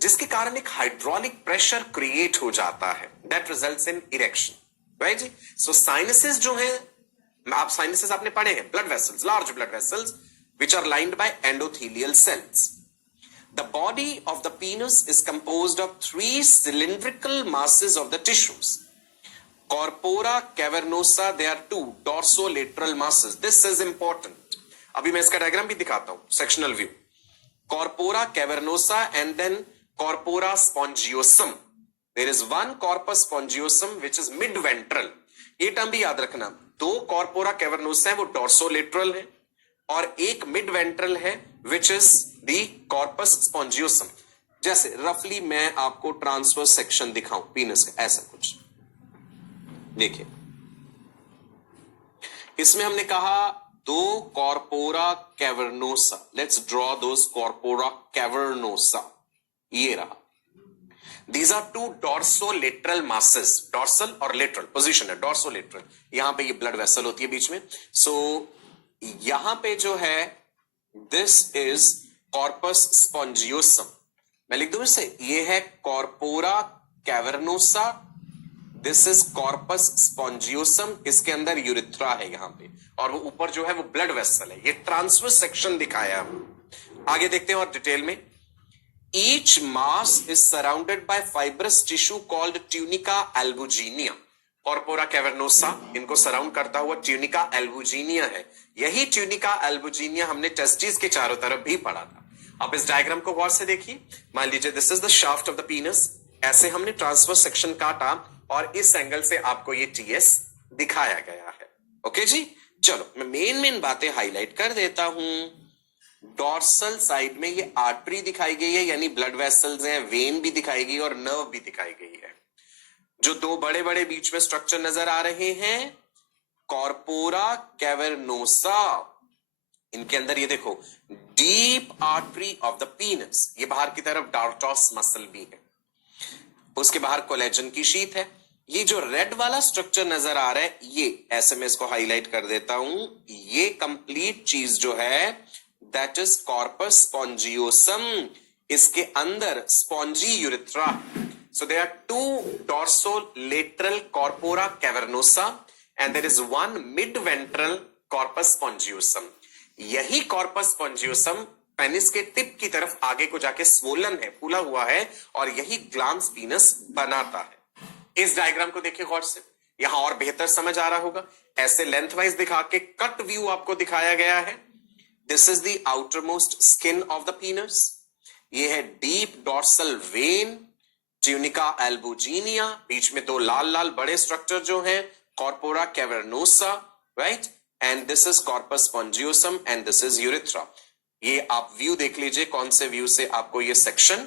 जिसके कारण एक हाइड्रोलिक प्रेशर क्रिएट हो जाता है, that results in erection, right जी। सो साइनसेस जो है, आप साइनसेस आपने पढ़े हैं, blood vessels, large blood vessels which are lined by endothelial cells। The body of the penis is composed of 3 cylindrical masses of the tissues। Corpora cavernosa, there are 2 dorsolateral masses। This is important। अभी मैं इसका डायग्राम भी दिखाता हूं, sectional view. Corpora cavernosa and then corpora spongiosum। There is one corpus spongiosum which is mid-ventral। ये टर्म भी याद रखना, 2 corpora cavernosa है वो dorsolateral है, और एक mid-ventral है which is the corpus spongiosum। जैसे रफली मैं आपको ट्रांसवर्स सेक्शन दिखाऊं पीनस का, ऐसा कुछ देखिए। इसमें हमने कहा 2 corpora cavernosa. Let's draw those corpora cavernosa. ये रहा। These are 2 dorsolateral masses। Dorsal और लेटरल पोजीशन है, डॉर्सोलेटरल। यहां पे ये ब्लड वेसल होती है बीच में। सो यहां पे जो है दिस इज कॉर्पस स्पॉन्जियोसम। मैं लिख दूं इसे, ये है corpora cavernosa, this is corpus spongiosum. इसके अंदर यूरिथ्रा है यहां पे, और वो ऊपर जो है वो ब्लड वेसल है। ये ट्रांसवर्स सेक्शन दिखाया। आगे देखते हैं और डिटेल में। Each mass is surrounded by fibrous tissue called tunica albuginea. Corpora cavernosa इनको सराउंड करता हुआ ट्यूनिका एल्बुजिनिया है। यही ट्यूनिका एल्बुजिनिया हमने टेस्टिस के चारों तरफ भी पढ़ा था। अब इस डायग्राम को गौर से देखिए। मान लीजिए this is the shaft of the पीनस। ऐसे हमने ट्रांसवर्स सेक्शन काटा और इस एंगल से आपको ये टीएस दिखाया गया है। ओके जी, चलो मैं मेन बातें हाईलाइट कर देता हूं। डॉर्सल साइड में ये आर्टरी दिखाई गई है, यानी ब्लड वेसल्स हैं, वेन भी दिखाई गई और नर्व भी दिखाई गई है। जो 2 बड़े बड़े बीच में स्ट्रक्चर नजर आ रहे हैं, कॉर्पोरा कैवर्नोसा, इनके अंदर ये देखो deep artery of the penis. ये बाहर की तरफ डार्टोस मसल भी है, उसके बाहर कोलेजन की शीट है। ये जो रेड वाला स्ट्रक्चर नजर आ रहा है, ये ऐसे में इसको हाईलाइट कर देता हूं। ये कंप्लीट चीज जो है दैट इज कॉर्पस स्पॉन्जियोसम। इसके अंदर spongy urethra. So there are 2 dorsolateral corpora cavernosa and there is 1 mid-ventral corpus spongiosum। यही कॉर्पस स्पॉन्जियोसम पेनिस के टिप की तरफ आगे को जाके स्वोलन है, फूला हुआ है, और यही ग्लांस पीनस बनाता है। इस डायग्राम को देखिए गौर से, यहां और बेहतर समझ आ रहा होगा। ऐसे लेंथ वाइज दिखा के कट व्यू आपको दिखाया गया है। This is the outermost skin of the penis. ये है deep dorsal vein, tunica albuginea, बीच में 2 लाल लाल बड़े स्ट्रक्चर जो हैं, corpora cavernosa, right, and this is corpus spongiosum and this is urethra. ये आप व्यू देख लीजिए, कौन से व्यू से आपको ये सेक्शन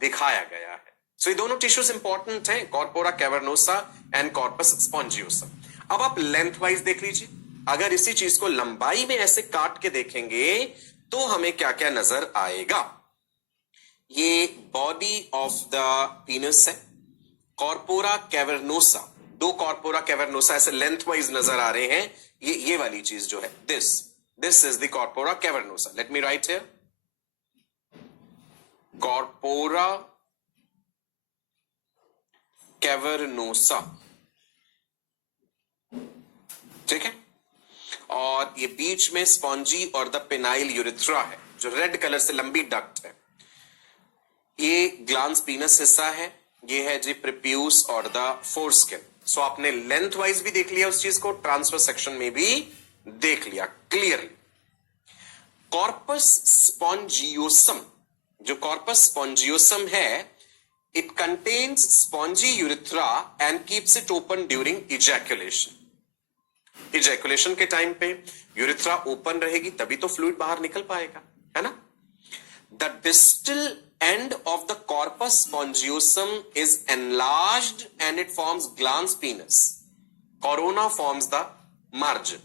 दिखाया गया है। सो ये दोनों टिश्यूज इंपॉर्टेंट हैं, corpora cavernosa and corpus spongiosum. अब आप लेंथ वाइज देख लीजिए। अगर इसी चीज को लंबाई में ऐसे काट के देखेंगे तो हमें क्या क्या नजर आएगा। ये बॉडी ऑफ द पीनस है, कॉर्पोरा कैवर्नोसा, 2 कॉर्पोरा कैवर्नोसा ऐसे लेंथ वाइज नजर आ रहे हैं। ये वाली चीज जो है this is the corpora cavernosa. Late me write here, corpora cavernosa, ठीक है। और ये बीच में स्पॉन्जी और द पेनाइल यूरिथ्रा है, जो रेड कलर से लंबी डक्ट है। ये ग्लांस पीनस हिस्सा है, ये है जी प्रिप्यूस और द फोरस्किन। सो आपने लेंथ वाइज भी देख लिया उस चीज को, ट्रांसवर्स सेक्शन में भी देख लिया क्लियरली। कॉर्पस स्पॉन्जियोसम जो कॉर्पस स्पॉन्जियोसम है, it contains spongy urethra and keeps it open during ejaculation. Ejaculation के टाइम पे यूरिथ्रा ओपन रहेगी तभी तो फ्लूइड बाहर निकल पाएगा, है ना। The distal end of the corpus spongiosum is enlarged and it forms glans penis. Corona forms the margin.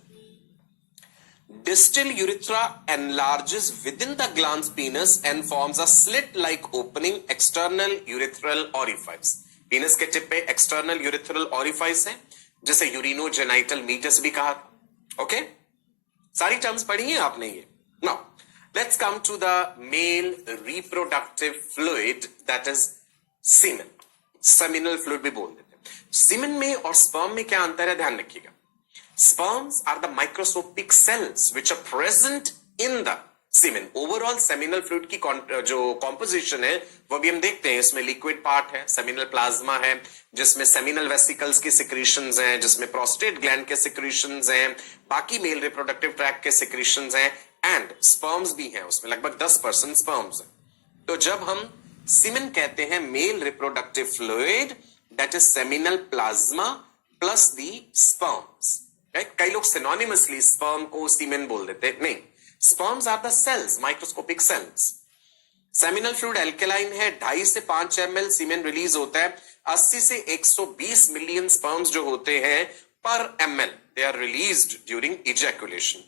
Distal urethra enlarges within the glans penis and forms a slit-like opening external urethral orifice. Penis के टिप पे external urethral orifice है, जिसे urinogenital meatus भी कहा था। Okay? सारी टर्म्स पढ़ी हैं आपने ये। Now, let's come to the male reproductive fluid, that is semen. Seminal fluid भी बोल देते हैं। semen में और sperm में क्या अंतर है, ध्यान रखिएगा। sperms are the microscopic cells which are present in the semen. Overall seminal fluid की जो composition है वो भी हम देखते हैं। इसमें liquid part है, seminal plasma है, जिसमें seminal vesicles की secretions हैं, जिसमें prostate gland के secretions हैं, बाकी male reproductive tract के secretions हैं, एंड स्पर्म्स भी हैं उसमें, लगभग 10% स्पर्म्स है। तो जब हम सीमेन कहते हैं male reproductive fluid, that is seminal plasma plus the sperms, right. कई लोग सिनोनिमसली स्पर्म को सीमेन बोल देते, नहीं, sperms are the cells, microscopic cells. Seminal fluid alkaline है, 2.5 से 5 ml सीमेन रिलीज होता है। 80 से 120 मिलियन स्पर्म्स जो होते हैं पर ml, they are released during ejaculation.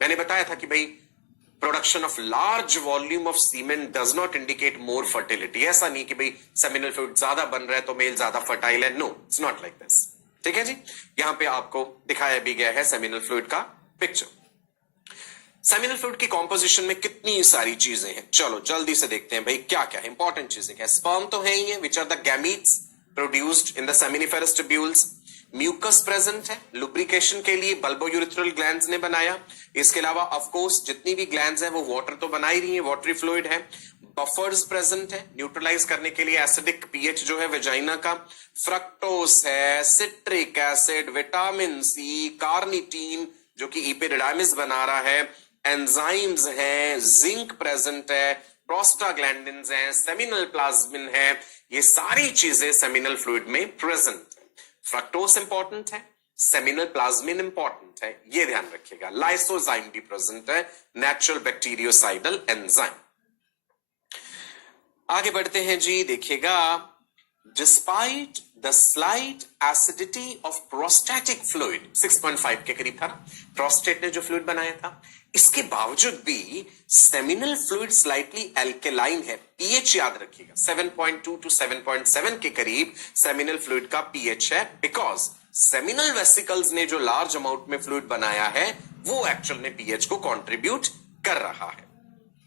मैंने बताया था कि भाई production of large volume of semen does not indicate more fertility. ऐसा नहीं कि भाई सेमिनल फ्लूइड ज्यादा बन रहा है तो मेल ज्यादा फर्टाइल है, no, it's not like this. ठीक है जी, यहां पे आपको दिखाया भी गया है सेमिनल फ्लूइड का पिक्चर। सेमिनल फ्लूइड की कॉम्पोजिशन में कितनी सारी चीजें हैं, चलो जल्दी से देखते हैं भाई क्या क्या इंपॉर्टेंट चीजें क्या। स्पर्म तो है ही है, which are the gametes produced in the seminiferous tubules. Mucus present है लुब्रिकेशन के लिए, बल्बोयूरिथ्रल ग्लैंड्स ने बनाया। इसके अलावा ऑफ कोर्स जितनी भी ग्लैंड्स हैं वो वाटर तो बना ही रही हैं, वाटरी फ्लूइड है। बफर्स प्रेजेंट है न्यूट्रलाइज करने के लिए एसिडिक पीएच जो है वेजाइना का। फ्रक्टोस है, citric acid, vitamin C, carnitine जो कि इपिडिडाइमिस बना रहा है, एंजाइम्स हैं, जिंक प्रेजेंट है, प्रोस्टाग्लैंडिन्स हैं, सेमिनल प्लाज्मिन है। ये सारी चीजें सेमिनल फ्लूइड में प्रेजेंट है। फ्रक्टोस इंपॉर्टेंट है, सेमिनल प्लाज्मिन इंपॉर्टेंट है, ये ध्यान रखिएगा। लाइसोजाइम भी प्रेजेंट है, नेचुरल बैक्टीरियोसाइडल एंजाइम। आगे बढ़ते हैं जी, देखिएगा। Despite the slight acidity of prostatic fluid, 6.5 के करीब था ना प्रोस्टेट ने जो फ्लूइड बनाया था, इसके बावजूद भी सेमिनल फ्लूइड स्लाइटली एल्केलाइन है। पीएच याद रखिएगा 7.2 to 7.7 के करीब सेमिनल फ्लूइड का पीएच है, बिकॉज सेमिनल वेसिकल्स ने जो लार्ज अमाउंट में फ्लूइड बनाया है वो एक्चुअल में पीएच को कंट्रीब्यूट कर रहा है।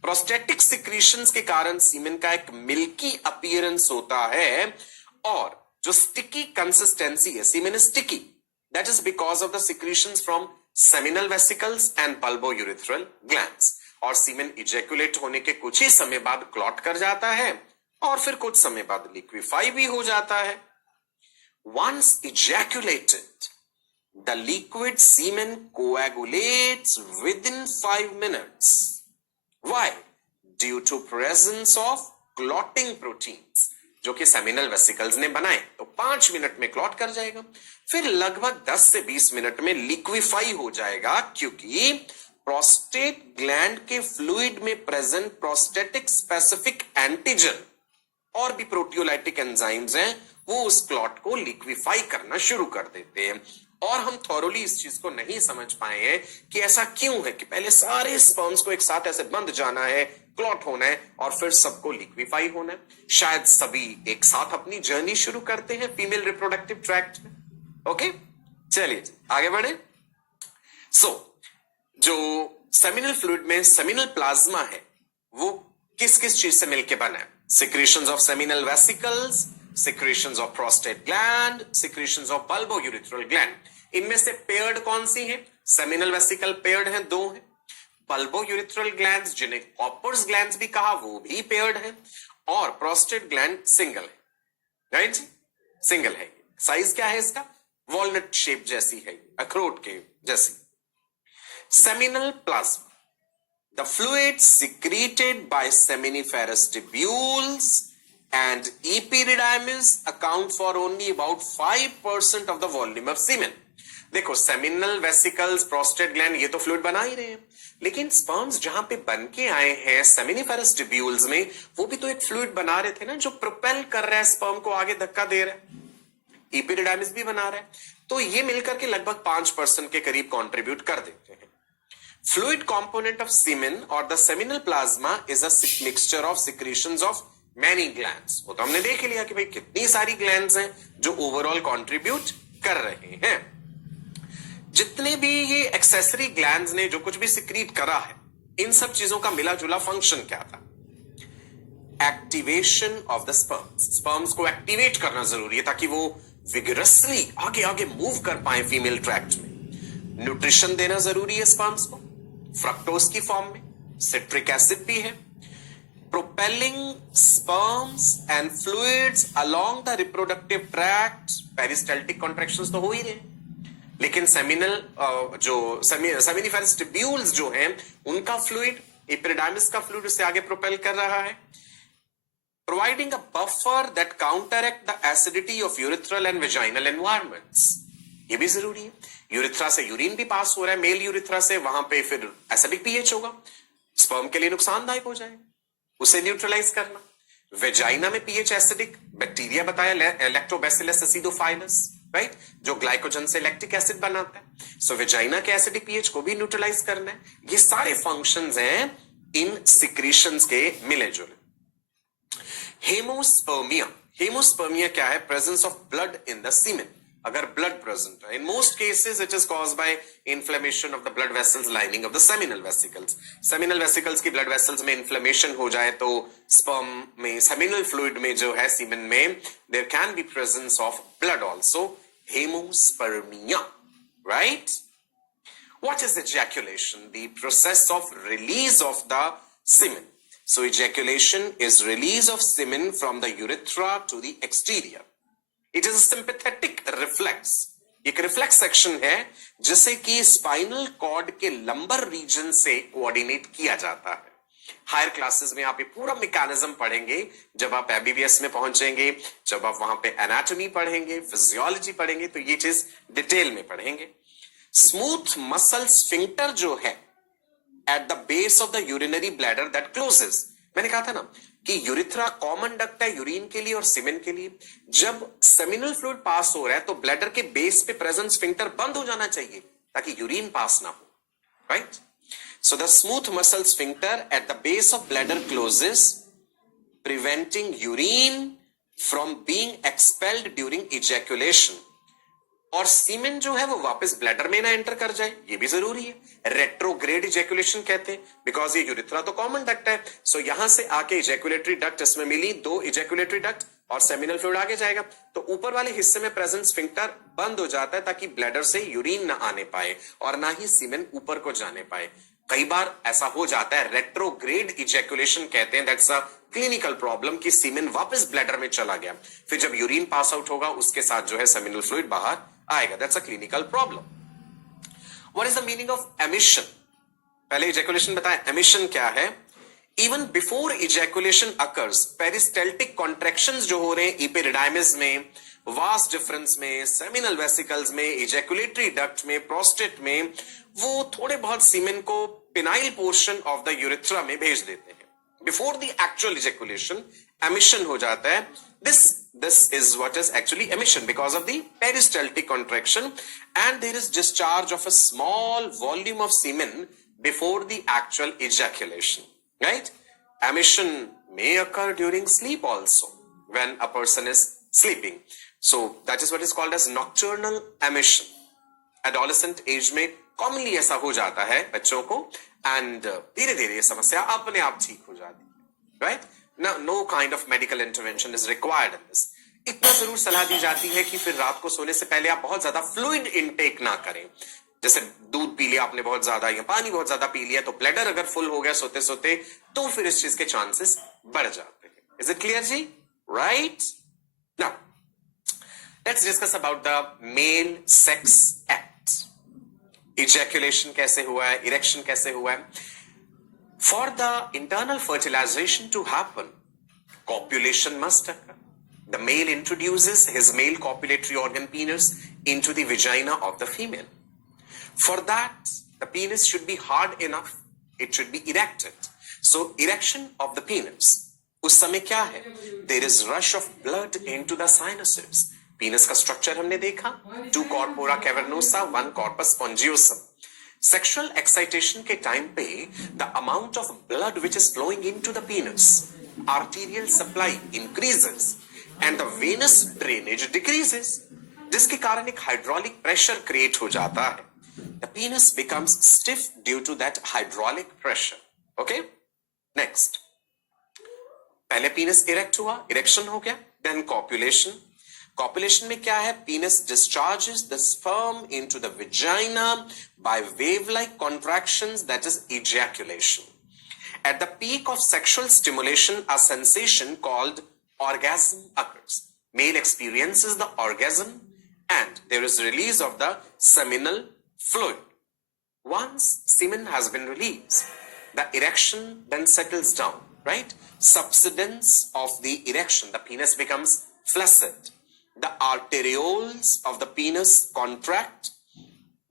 प्रोस्टेटिक सिक्रीशंस के कारण सीमेन का एक मिल्की अपीयरेंस होता है, और जो स्टिकी कंसिस्टेंसी है, semen is sticky, that is because of the secretions from seminal vesicles and bulbourethral glands. और सीमेन इजैकुलेट होने के कुछ ही समय बाद क्लॉट कर जाता है और फिर कुछ समय बाद लिक्विफाई भी हो जाता है। Once ejaculated, the liquid semen coagulates within 5 minutes. Why? Due to presence of clotting proteins, जो कि सेमिनल वेसिकल्स ने बनाए, तो 5 मिनट में क्लॉट कर जाएगा, फिर लगभग 10 से 20 मिनट में लिक्विफाई हो जाएगा, क्योंकि प्रोस्टेट ग्लैंड के फ्लूइड में प्रेजेंट प्रोस्टेटिक स्पेसिफिक एंटीजन और भी प्रोटियोलाइटिक एंजाइम्स हैं, वो उस क्लॉट को लिक्विफाई करना शुरू कर देते हैं। और हम थॉरोली इस चीज को नहीं समझ पाए हैं कि ऐसा क्यों है कि पहले सारे स्पर्म्स को एक साथ ऐसे बंद जाना है, क्लॉट होना है, और फिर सबको लिक्विफाई होना है। शायद सभी एक साथ अपनी जर्नी शुरू करते हैं फीमेल रिप्रोडक्टिव ट्रैक्ट में। ओके, चलिए आगे बढ़े। जो सेमिनल फ्लूइड में सेमिनल प्लाज्मा है वो किस किस चीज से मिलकर बना है? Secretions of seminal vesicles, secretions of prostate gland, secretions of bulbourethral gland। इनमें से पेयर्ड कौन सी है? सेमिनल वेसिकल पेयर्ड है, 2 है। bulbourethral glands जिन्हें कॉपर्स ग्लैंड्स भी कहा, वो भी पेयर्ड है, और प्रोस्टेट ग्लैंड सिंगल है, राइट, सिंगल है। साइज क्या है इसका? वॉलनट शेप जैसी है, अखरोट के जैसी। Seminal plasma, The fluid secreted by seminiferous tubules and epididymis account for only about 5% of the volume of semen. देखो सेमिनल वेसिकल्स, प्रोस्टेट ग्लैंड, ये तो फ्लूइड बना ही रहे हैं, लेकिन स्पर्म्स जहां पे बन के आए हैं सेमिनिफेरस ट्यूब्यूल्स में, वो भी तो एक फ्लूइड बना रहे थे ना, जो प्रोपेल कर रहा है स्पर्म को आगे, धक्का दे रहा है। एपिडिडाइमिस भी बना रहा है, तो ये मिलकर के लगभग 5% के करीब कंट्रीब्यूट कर देते हैं। फ्लूइड कंपोनेंट ऑफ सीमेन और the seminal plasma is a mixture of secretions of many glands. वो तो हमने देख लिया कि भाई कितनी सारी ग्लैंड्स हैं जो ओवरऑल कंट्रीब्यूट कर रहे हैं। जितने भी ये एक्सेसरी ग्लैंड्स ने जो कुछ भी सिक्रीट करा है, इन सब चीजों का मिला जुला फंक्शन क्या था? Activation of the sperms. Sperms को एक्टिवेट करना जरूरी है ताकि वो विगरसली आगे आगे मूव कर पाए फीमेल ट्रैक्ट में। न्यूट्रिशन देना जरूरी है स्पर्म्स को, फ्रक्टोज की फॉर्म में, सिट्रिक एसिड भी है। Propelling sperms and fluids along the reproductive tract, peristaltic contractions तो हो ही रहे, लेकिन सेमिनल जो सेमिनिफेरस ट्यूब्यूल्स जो हैं, उनका फ्लूइड, एपिडिडाइमिस का फ्लूइड उससे आगे प्रोपेल कर रहा है। Providing a buffer that counteract the acidity of urethral and vaginal environments, ये भी जरूरी है। यूरिथ्रा से यूरिन भी पास हो रहा है, मेल यूरिथ्रा से, वहां पे फिर एसिडिक पीएच होगा, स्पर्म के लिए नुकसानदायक हो जाएगा, उसे न्यूट्रलाइज करना। वेजाइना में पीएच एसिडिक, बैक्टीरिया बताया लैक्टोबैसिलस एसिडोफाइलस, राइट, जो ग्लाइकोजन से लैक्टिक एसिड बनाता है। सो वेजाइना के एसिडिक पीएच को भी न्यूट्रलाइज करना है। ये सारे फंक्शंस हैं इन सिक्रीशंस के मिले जुले। हेमोस्पर्मिया, हेमोस्पर्मिया क्या है? Presence of blood in the semen. अगर ब्लड प्रेजेंट है, in most cases it is caused by inflammation of the blood vessels lining of the seminal vesicles. Seminal vesicles की ब्लड वेसल्स में इन्फ्लेमेशन हो जाए तो स्पर्म में, सेमिनल फ्लूइड में जो है सीमेन में, there can be presence of blood also, hemospermia, right. What is ejaculation? The process of release of the semen. So ejaculation is release of semen from the urethra to the exterior. It is a sympathetic reflex. एक रिफ्लेक्स सेक्शन है जिसे कि स्पाइनल कॉर्ड के लंबर रीजन से कोऑर्डिनेट किया जाता है। हायर क्लासेस में आप ये पूरा मैकेनिज्म पढ़ेंगे जब आप एमबीबीएस में पहुंचेंगे, जब आप वहां पे एनाटॉमी पढ़ेंगे, फिजियोलॉजी पढ़ेंगे, तो ये चीज डिटेल में पढ़ेंगे। स्मूथ मसल स्फिंक्टर जो है at the base of the urinary bladder that closes. मैंने कहा था ना कि यूरिथ्रा कॉमन डक्ट है यूरिन के लिए और सीमेन के लिए। जब सेमिनल फ्लूइड पास हो रहा है तो ब्लैडर के बेस पे प्रेजेंट स्फिंक्टर बंद हो जाना चाहिए ताकि यूरिन पास ना हो, right. So the smooth muscle sphincter at the base of bladder closes, preventing urine from being expelled during ejaculation. और सीमेन जो है वो वापस ब्लैडर में ना एंटर कर जाए, ये भी जरूरी है। रेट्रोग्रेड इजैकुलेशन कहते हैं, बिकॉज ये यूरिथ्रा तो कॉमन डक्ट है। सो यहां से आके इजैकुलेटरी डक्ट, इसमें मिली 2 इजैकुलेटरी डक्ट और सेमिनल फ्लूइड आगे जाएगा, तो ऊपर वाले हिस्से में प्रेजेंट स्फिंक्टर बंद हो जाता है ताकि ब्लैडर से यूरिन ना आने पाए और ना ही सीमेन ऊपर को जाने पाए। कई बार ऐसा हो जाता है, रेट्रोग्रेड इजैकुलेशन कहते हैं, दैट्स अ क्लिनिकल प्रॉब्लम कि सीमेन वापस ब्लैडर में चला गया, फिर जब यूरिन पास आउट होगा उसके साथ जो है सेमिनल फ्लूइड बाहर आएगा। That's a clinical problem. What is the meaning of emission? पहले इजैकुलेशन बताया, एमिशन क्या है? Even before ejaculation occurs, peristaltic contractions जो हो रहे हैं एपिडिडाइमिस में, वास डिफरेंस में, सेमिनल वेसिकल्स में, इजैकुलेटरी डक्ट में, प्रोस्टेट में, वो थोड़े बहुत सीमेन को phenyl portion of the urethra में भेज देते हैं। Before the actual ejaculation emission हो जाता है। This is what is actually emission because of the peristaltic contraction, and there is discharge of a small volume of semen before the actual ejaculation, right? Emission may occur during sleep also when a person is sleeping. So that is what is called as nocturnal emission. Adolescent age में commonly ऐसा हो जाता है बच्चों को, and धीरे धीरे ये समस्या अपने आप ठीक हो जाती है, right? No kind of medical intervention is required in this. इतना जरूर सलाह दी जाती है कि फिर रात को सोने से पहले आप बहुत ज्यादा फ्लूइड इनटेक ना करें। जैसे दूध पी लिया आपने बहुत ज्यादा या पानी बहुत ज्यादा पी लिया, तो ब्लैडर अगर फुल हो गया सोते सोते, तो फिर इस चीज के चांसेस बढ़ जाते हैं। इज इट क्लियर जी? Right. Now let's discuss about the male sex act. Ejaculation कैसे हुआ है, इरेक्शन कैसे हुआ है। For the internal fertilization to happen, copulation must occur. The male introduces his male copulatory organ penis into the vagina of the female. For that, the penis should be hard enough. It should be erected. So, erection of the penis. उस समय क्या है? There is rush of blood into the sinuses. Penis का structure हमने देखा. 2 corpora cavernosa, 1 corpus spongiosum. Sexual excitation के time पे the amount of blood which is flowing into the penis, arterial supply increases and the venous drainage decreases, जिसके कारण एक hydraulic pressure create हो जाता है. The penis becomes stiff due to that hydraulic pressure. Okay? Next. पहले penis erect हुआ, erection हो गया, then copulation. Copulation में क्या है? Penis discharges the sperm into the vagina by wave-like contractions, that is ejaculation. At the peak of sexual stimulation, a sensation called orgasm occurs. Male experiences the orgasm and there is release of the seminal fluid. Once semen has been released, the erection then settles down, right? Subsidence of the erection, the penis becomes flaccid. The arterioles of the penis contract.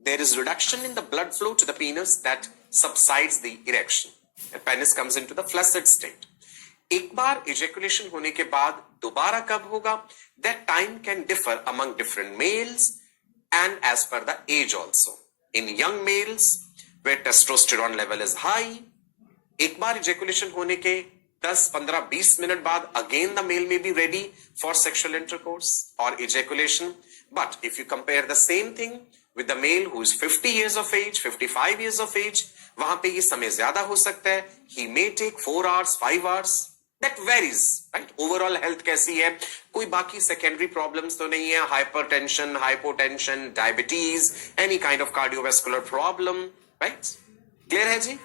There is reduction in the blood flow to the penis that subsides the erection. The penis comes into the flaccid state. एक बार ejaculation होने के बाद दोबारा कब होगा? That time can differ among different males and as per the age also. In young males where testosterone level is high, एक बार ejaculation होने के 10, 15, 20 मिनट बाद again the male may be ready for sexual intercourse or ejaculation. But if you compare the same thing with the male who is 50 years of age, 55 years of age, वहां पे ये समय ज्यादा हो सकता है. He may take 4 hours, 5 hours. That varies, right? Overall health कैसी है? कोई बाकी secondary problems तो नहीं है? Hypertension, hypotension, diabetes, any kind of cardiovascular problem, right? Clear है जी?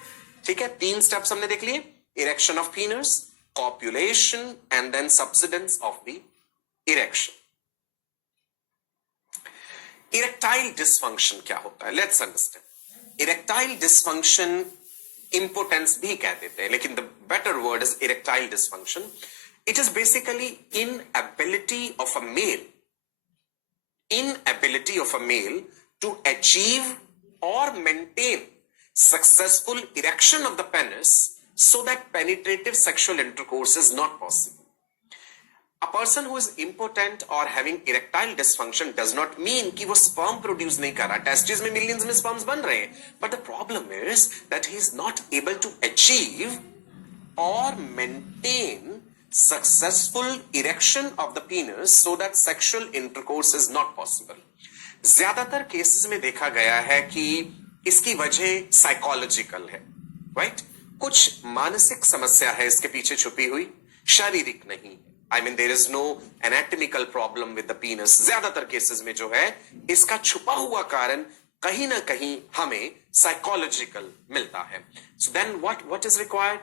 ठीक है, 3 steps हमने देख लिए. Erection of penis, copulation, and then subsidence of the erection. Erectile dysfunction क्या होता है? Let's understand. Erectile dysfunction impotence भी कह देते हैं, लेकिन the better word is erectile dysfunction. It is basically inability of a male to achieve or maintain successful erection of the penis so that penetrative sexual intercourse is not possible. A person who is impotent or having erectile dysfunction does not mean कि वो sperm produce नहीं कर रहा. Testes में millions में sperms बन रहे हैं. But the problem is that he is not able to achieve or maintain successful erection of the penis so that sexual intercourse is not possible. ज्यादातर cases में देखा गया है कि इसकी वजह psychological है, right? कुछ मानसिक समस्या है इसके पीछे छुपी हुई, शारीरिक नहीं. I mean, there is no anatomical problem with the penis. ज्यादातर केसेस में जो है इसका छुपा हुआ कारण कहीं ना कहीं हमें psychological मिलता है. So then what is required?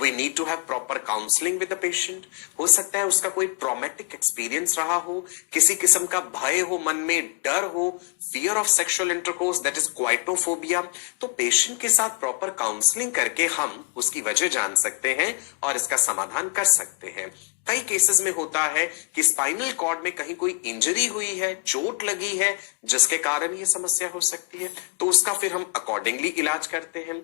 We need to have proper counseling with the patient. हो सकता है उसका कोई traumatic experience रहा हो, किसी किस्म का भय हो, मन में डर हो, fear of sexual intercourse, that is coitophobia. तो patient के साथ proper counseling करके हम उसकी वजह जान सकते हैं और इसका समाधान कर सकते हैं. कई केसेस में होता है कि स्पाइनल कॉर्ड में कहीं कोई इंजरी हुई है, चोट लगी है, जिसके कारण ये समस्या हो सकती है, तो उसका फिर हम अकॉर्डिंगली इलाज करते हैं.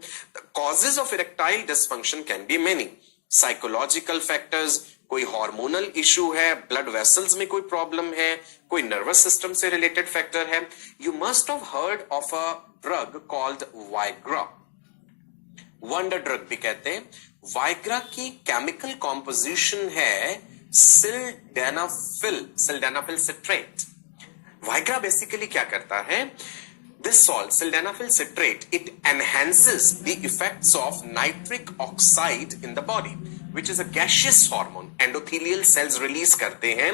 Causes of erectile dysfunction can be many. Psychological factors, कोई हार्मोनल इशू है, ब्लड वेसल्स में कोई प्रॉब्लम है, कोई नर्वस सिस्टम से रिलेटेड फैक्टर है. You must have heard of a drug called Viagra. Wonder drug भी कहते हैं. वाइग्रा की केमिकल कॉम्पोजिशन है सिल्डेनाफिल सिट्रेट. वाइग्रा बेसिकली क्या करता है? This salt, sildenafil citrate, it enhances the effects of nitric oxide in the body, which is a gaseous hormone. Endothelial cells release करते हैं.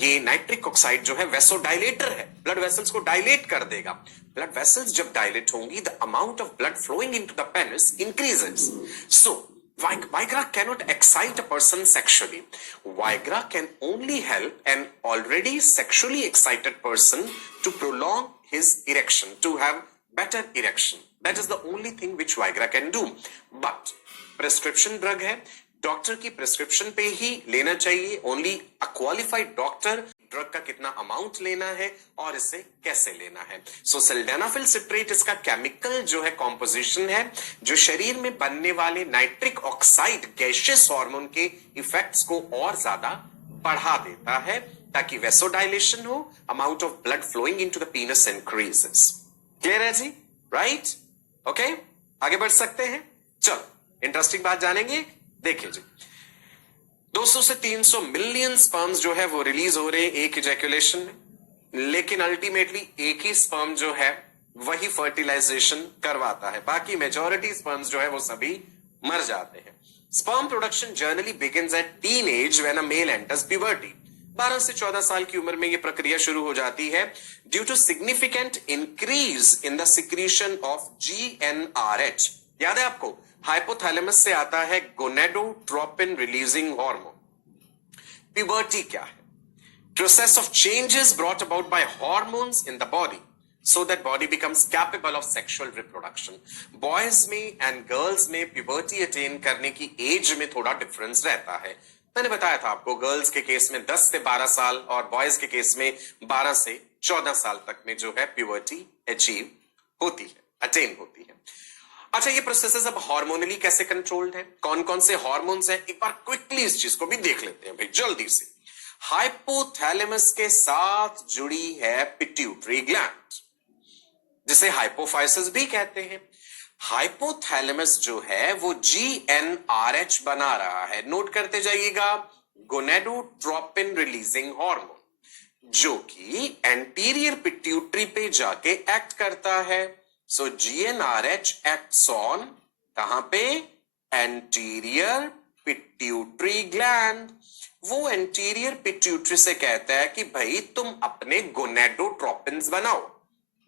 ये नाइट्रिक ऑक्साइड जो है वेसोडाइलेटर है, ब्लड वेसल्स को डायलेट कर देगा. ब्लड वेसल्स जब डायलेट होंगी, the amount of blood flowing into the penis increases. So Viagra cannot excite a person sexually. Viagra can only help an already sexually excited person to prolong his erection, to have better erection. That is the only thing which Viagra can do. But prescription drug है, डॉक्टर की प्रिस्क्रिप्शन पे ही लेना चाहिए. Only a qualified doctor drug का कितना अमाउंट लेना है और इसे कैसे लेना है. सो सिल्डेनाफिल सिट्रेट इसका केमिकल जो है कॉम्पोजिशन है, जो शरीर में बनने वाले नाइट्रिक ऑक्साइड गैसियस हार्मोन के इफेक्ट्स को और ज्यादा बढ़ा देता है ताकि वेसोडाइलेशन हो, amount of blood flowing into the penis increases. Clear है जी? राइट? ओके, आगे बढ़ सकते हैं. चलो इंटरेस्टिंग बात जानेंगे. देखिए जी, 200 से 300 मिलियन स्पर्म्स जो है वो रिलीज हो रहे हैं एक इजैक्यूलेशन में, लेकिन अल्टीमेटली एक ही स्पर्म जो है वही फर्टिलाइजेशन करवाता है. बाकी मेजॉरिटी स्पर्म्स जो है वो सभी मर जाते हैं. Sperm production generally begins at teen age when a male enters puberty. 12 से 14 साल की उम्र में यह प्रक्रिया शुरू हो जाती है due to significant increase in the secretion of GnRH. याद है आपको, हाइपोथैलेमस से आता है गोनेडोट्रोपिन रिलीजिंग हार्मोन. प्यूबर्टी क्या है? Process of changes brought about by hormones in the body so that body becomes capable of sexual reproduction. Boys में एंड गर्ल्स में प्यूबर्टी अटेन करने की एज में थोड़ा डिफरेंस रहता है. मैंने बताया था आपको, गर्ल्स के केस में 10 से 12 साल और बॉयज के केस में 12 से 14 साल तक में जो है प्यूबर्टी अचीव होती है, अटेन होती है. अच्छा, ये प्रोसेसेस अब हार्मोनली कैसे कंट्रोल्ड है? कौन कौन से हार्मोन्स हैं? एक बार क्विकली इस चीज को भी देख लेते हैं भाई, जल्दी से. हाइपोथैलेमस के साथ जुड़ी है पिट्यूटरी ग्लैंड, जिसे हाइपोफाइसिस भी कहते हैं. हाइपोथैलेमस जो है वो GnRH बना रहा है. नोट करते जाइएगा, गोनेडोट्रोपिन रिलीजिंग हार्मोन, जो कि एंटीरियर पिट्यूटरी पे जाके एक्ट करता है. सो GnRH एक्ट्स ऑन कहां पे? Anterior pituitary gland. वो एंटीरियर पिट्यूटरी से कहता है कि भाई तुम अपने गोनेडोट्रोपिन्स बनाओ.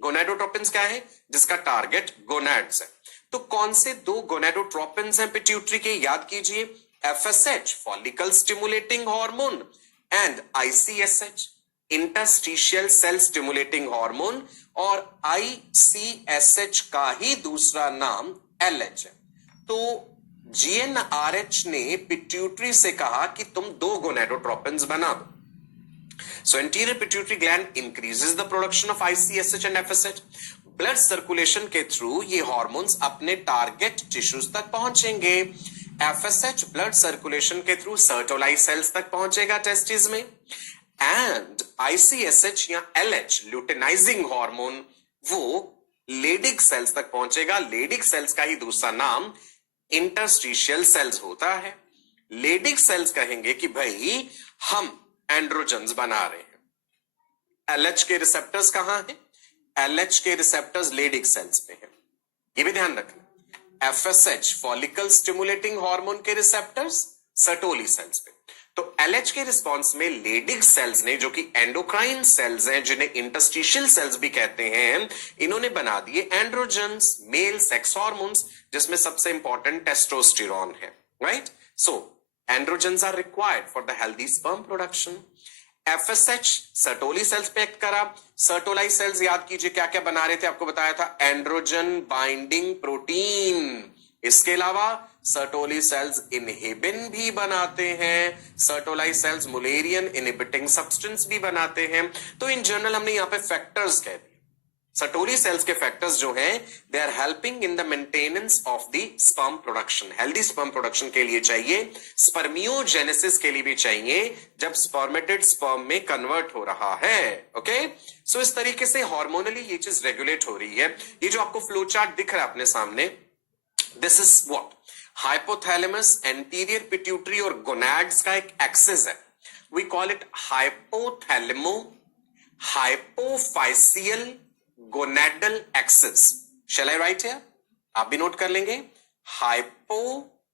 गोनेडोट्रोपिन्स क्या है? जिसका टारगेट गोनैड्स है. तो कौन से दो गोनेडोट्रोपिन्स हैं पिट्यूटरी के? याद कीजिए, FSH follicle stimulating hormone and ICSH interstitial cell stimulating hormone, और ICSH का ही दूसरा नाम LH है. तो GnRH ने पिट्यूटरी से कहा कि तुम दो गोनेडोट्रोपिन्स बना दो. So anterior pituitary gland increases the production of ICSH and FSH. Blood circulation के थ्रू ये हार्मोन्स अपने टारगेट टिश्यूज तक पहुंचेंगे. FSH ब्लड सर्कुलेशन के थ्रू सर्टोलाई सेल्स तक पहुंचेगा टेस्टिस में, एंड ICSH या LH ल्यूटेनाइजिंग हार्मोन वो लेडिक सेल्स तक पहुंचेगा. लेडिक सेल्स का ही दूसरा नाम इंटरस्टिशियल सेल्स होता है. लेडिक सेल्स कहेंगे कि भाई हम एंड्रोजन्स बना रहे हैं. LH के रिसेप्टर्स कहां हैं? LH के रिसेप्टर्स लेडिक सेल्स पे हैं, ये भी ध्यान रखना. FSH फॉलिकल स्टिमुलेटिंग हार्मोन के रिसेप्टर्स सर्टोली सेल्स पे. तो LH के रिस्पॉन्स में लेडिक सेल्स ने, जो कि एंडोक्राइन सेल्स हैं, जिन्हें इंटरस्टिशियल सेल्स भी कहते हैं, इन्होंने बना दिए एंड्रोजन्स, मेल सेक्स हार्मोन्स, जिसमें सबसे इंपॉर्टेंट टेस्टोस्टेरोन है. Right? So androgens are required for the healthy sperm production. FSH Sertoli cells पे एक्ट करा. सर्टोलाई सेल्स याद कीजिए क्या क्या बना रहे थे, आपको बताया था, एंड्रोजन बाइंडिंग प्रोटीन. इसके अलावा सर्टोली सेल्स इनहिबिन भी बनाते हैं. सर्टोलाई सेल्स मुलेरियन इनहिबिटिंग सब्सटेंस भी बनाते हैं. तो इन जनरल हमने यहां पे फैक्टर्स कह दिए. सर्टोली सेल्स के फैक्टर्स जो हैं, they are helping in the maintenance of the sperm production. Healthy sperm production के लिए चाहिए, स्पर्मियोजेनेसिस के लिए भी चाहिए, जब स्पर्मेटेड स्पर्म में कन्वर्ट हो रहा है. ओके, सो इस तरीके से हार्मोनली ये चीज रेगुलेट हो रही है. ये जो आपको फ्लो चार्ट दिख रहा है अपने सामने, this is what hypothalamus, anterior pituitary और गोनैड्स का एक एक्सिस है. We call it hypothalamo hypophyseal gonadal axis. Shall I write here? आप भी नोट कर लेंगे. हाइपोथैलेमो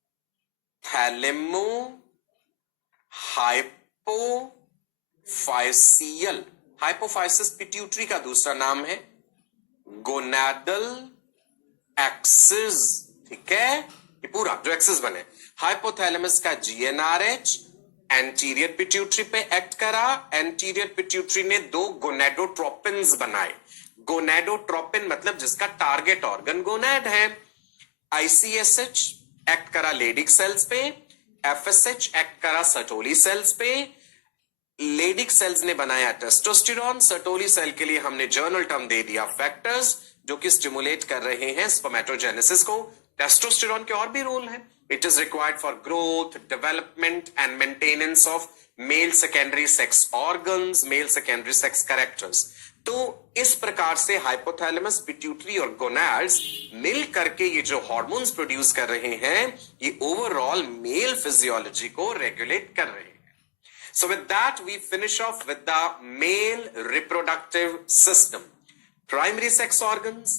हाइपोफाइसियल. हाइपोफाइसिस पिट्यूटरी का दूसरा नाम है गोनाडल एक्सिस. ठीक है, ये पूरा जो एक्सिस बने. हाइपोथैलेमस का GnRH एंटीरियर पिट्यूटरी पे एक्ट करा. एंटीरियर पिट्यूटरी ने दो गोनेडोट्रोपिन्स बनाए. गोनेडोट्रोपिन मतलब जिसका टारगेट ऑर्गन गोनेड है। ICSH एक्ट करा लेडिक सेल्स पे, FSH एक्ट करा सर्टोली सेल्स पे। लेडिक सेल्स ने बनाया टेस्टोस्टेरॉन, सर्टोली सेल के लिए हमने जर्नल टर्म दे दिया फैक्टर्स, जो कि स्टिमुलेट कर रहे हैं स्पर्मेटोजेनेसिस को। टेस्टोस्टेरॉन के और भी रोल है। It is required for growth, development and maintenance of male secondary sex organs, male secondary sex characters. तो इस प्रकार से हाइपोथैलेमस, पिट्यूटरी और गोनाड्स मिल करके ये जो हार्मोन्स प्रोड्यूस कर रहे हैं, ये ओवरऑल मेल फिजियोलॉजी को रेगुलेट कर रहे हैं। So with that, we finish off with the male reproductive system. Primary sex organs,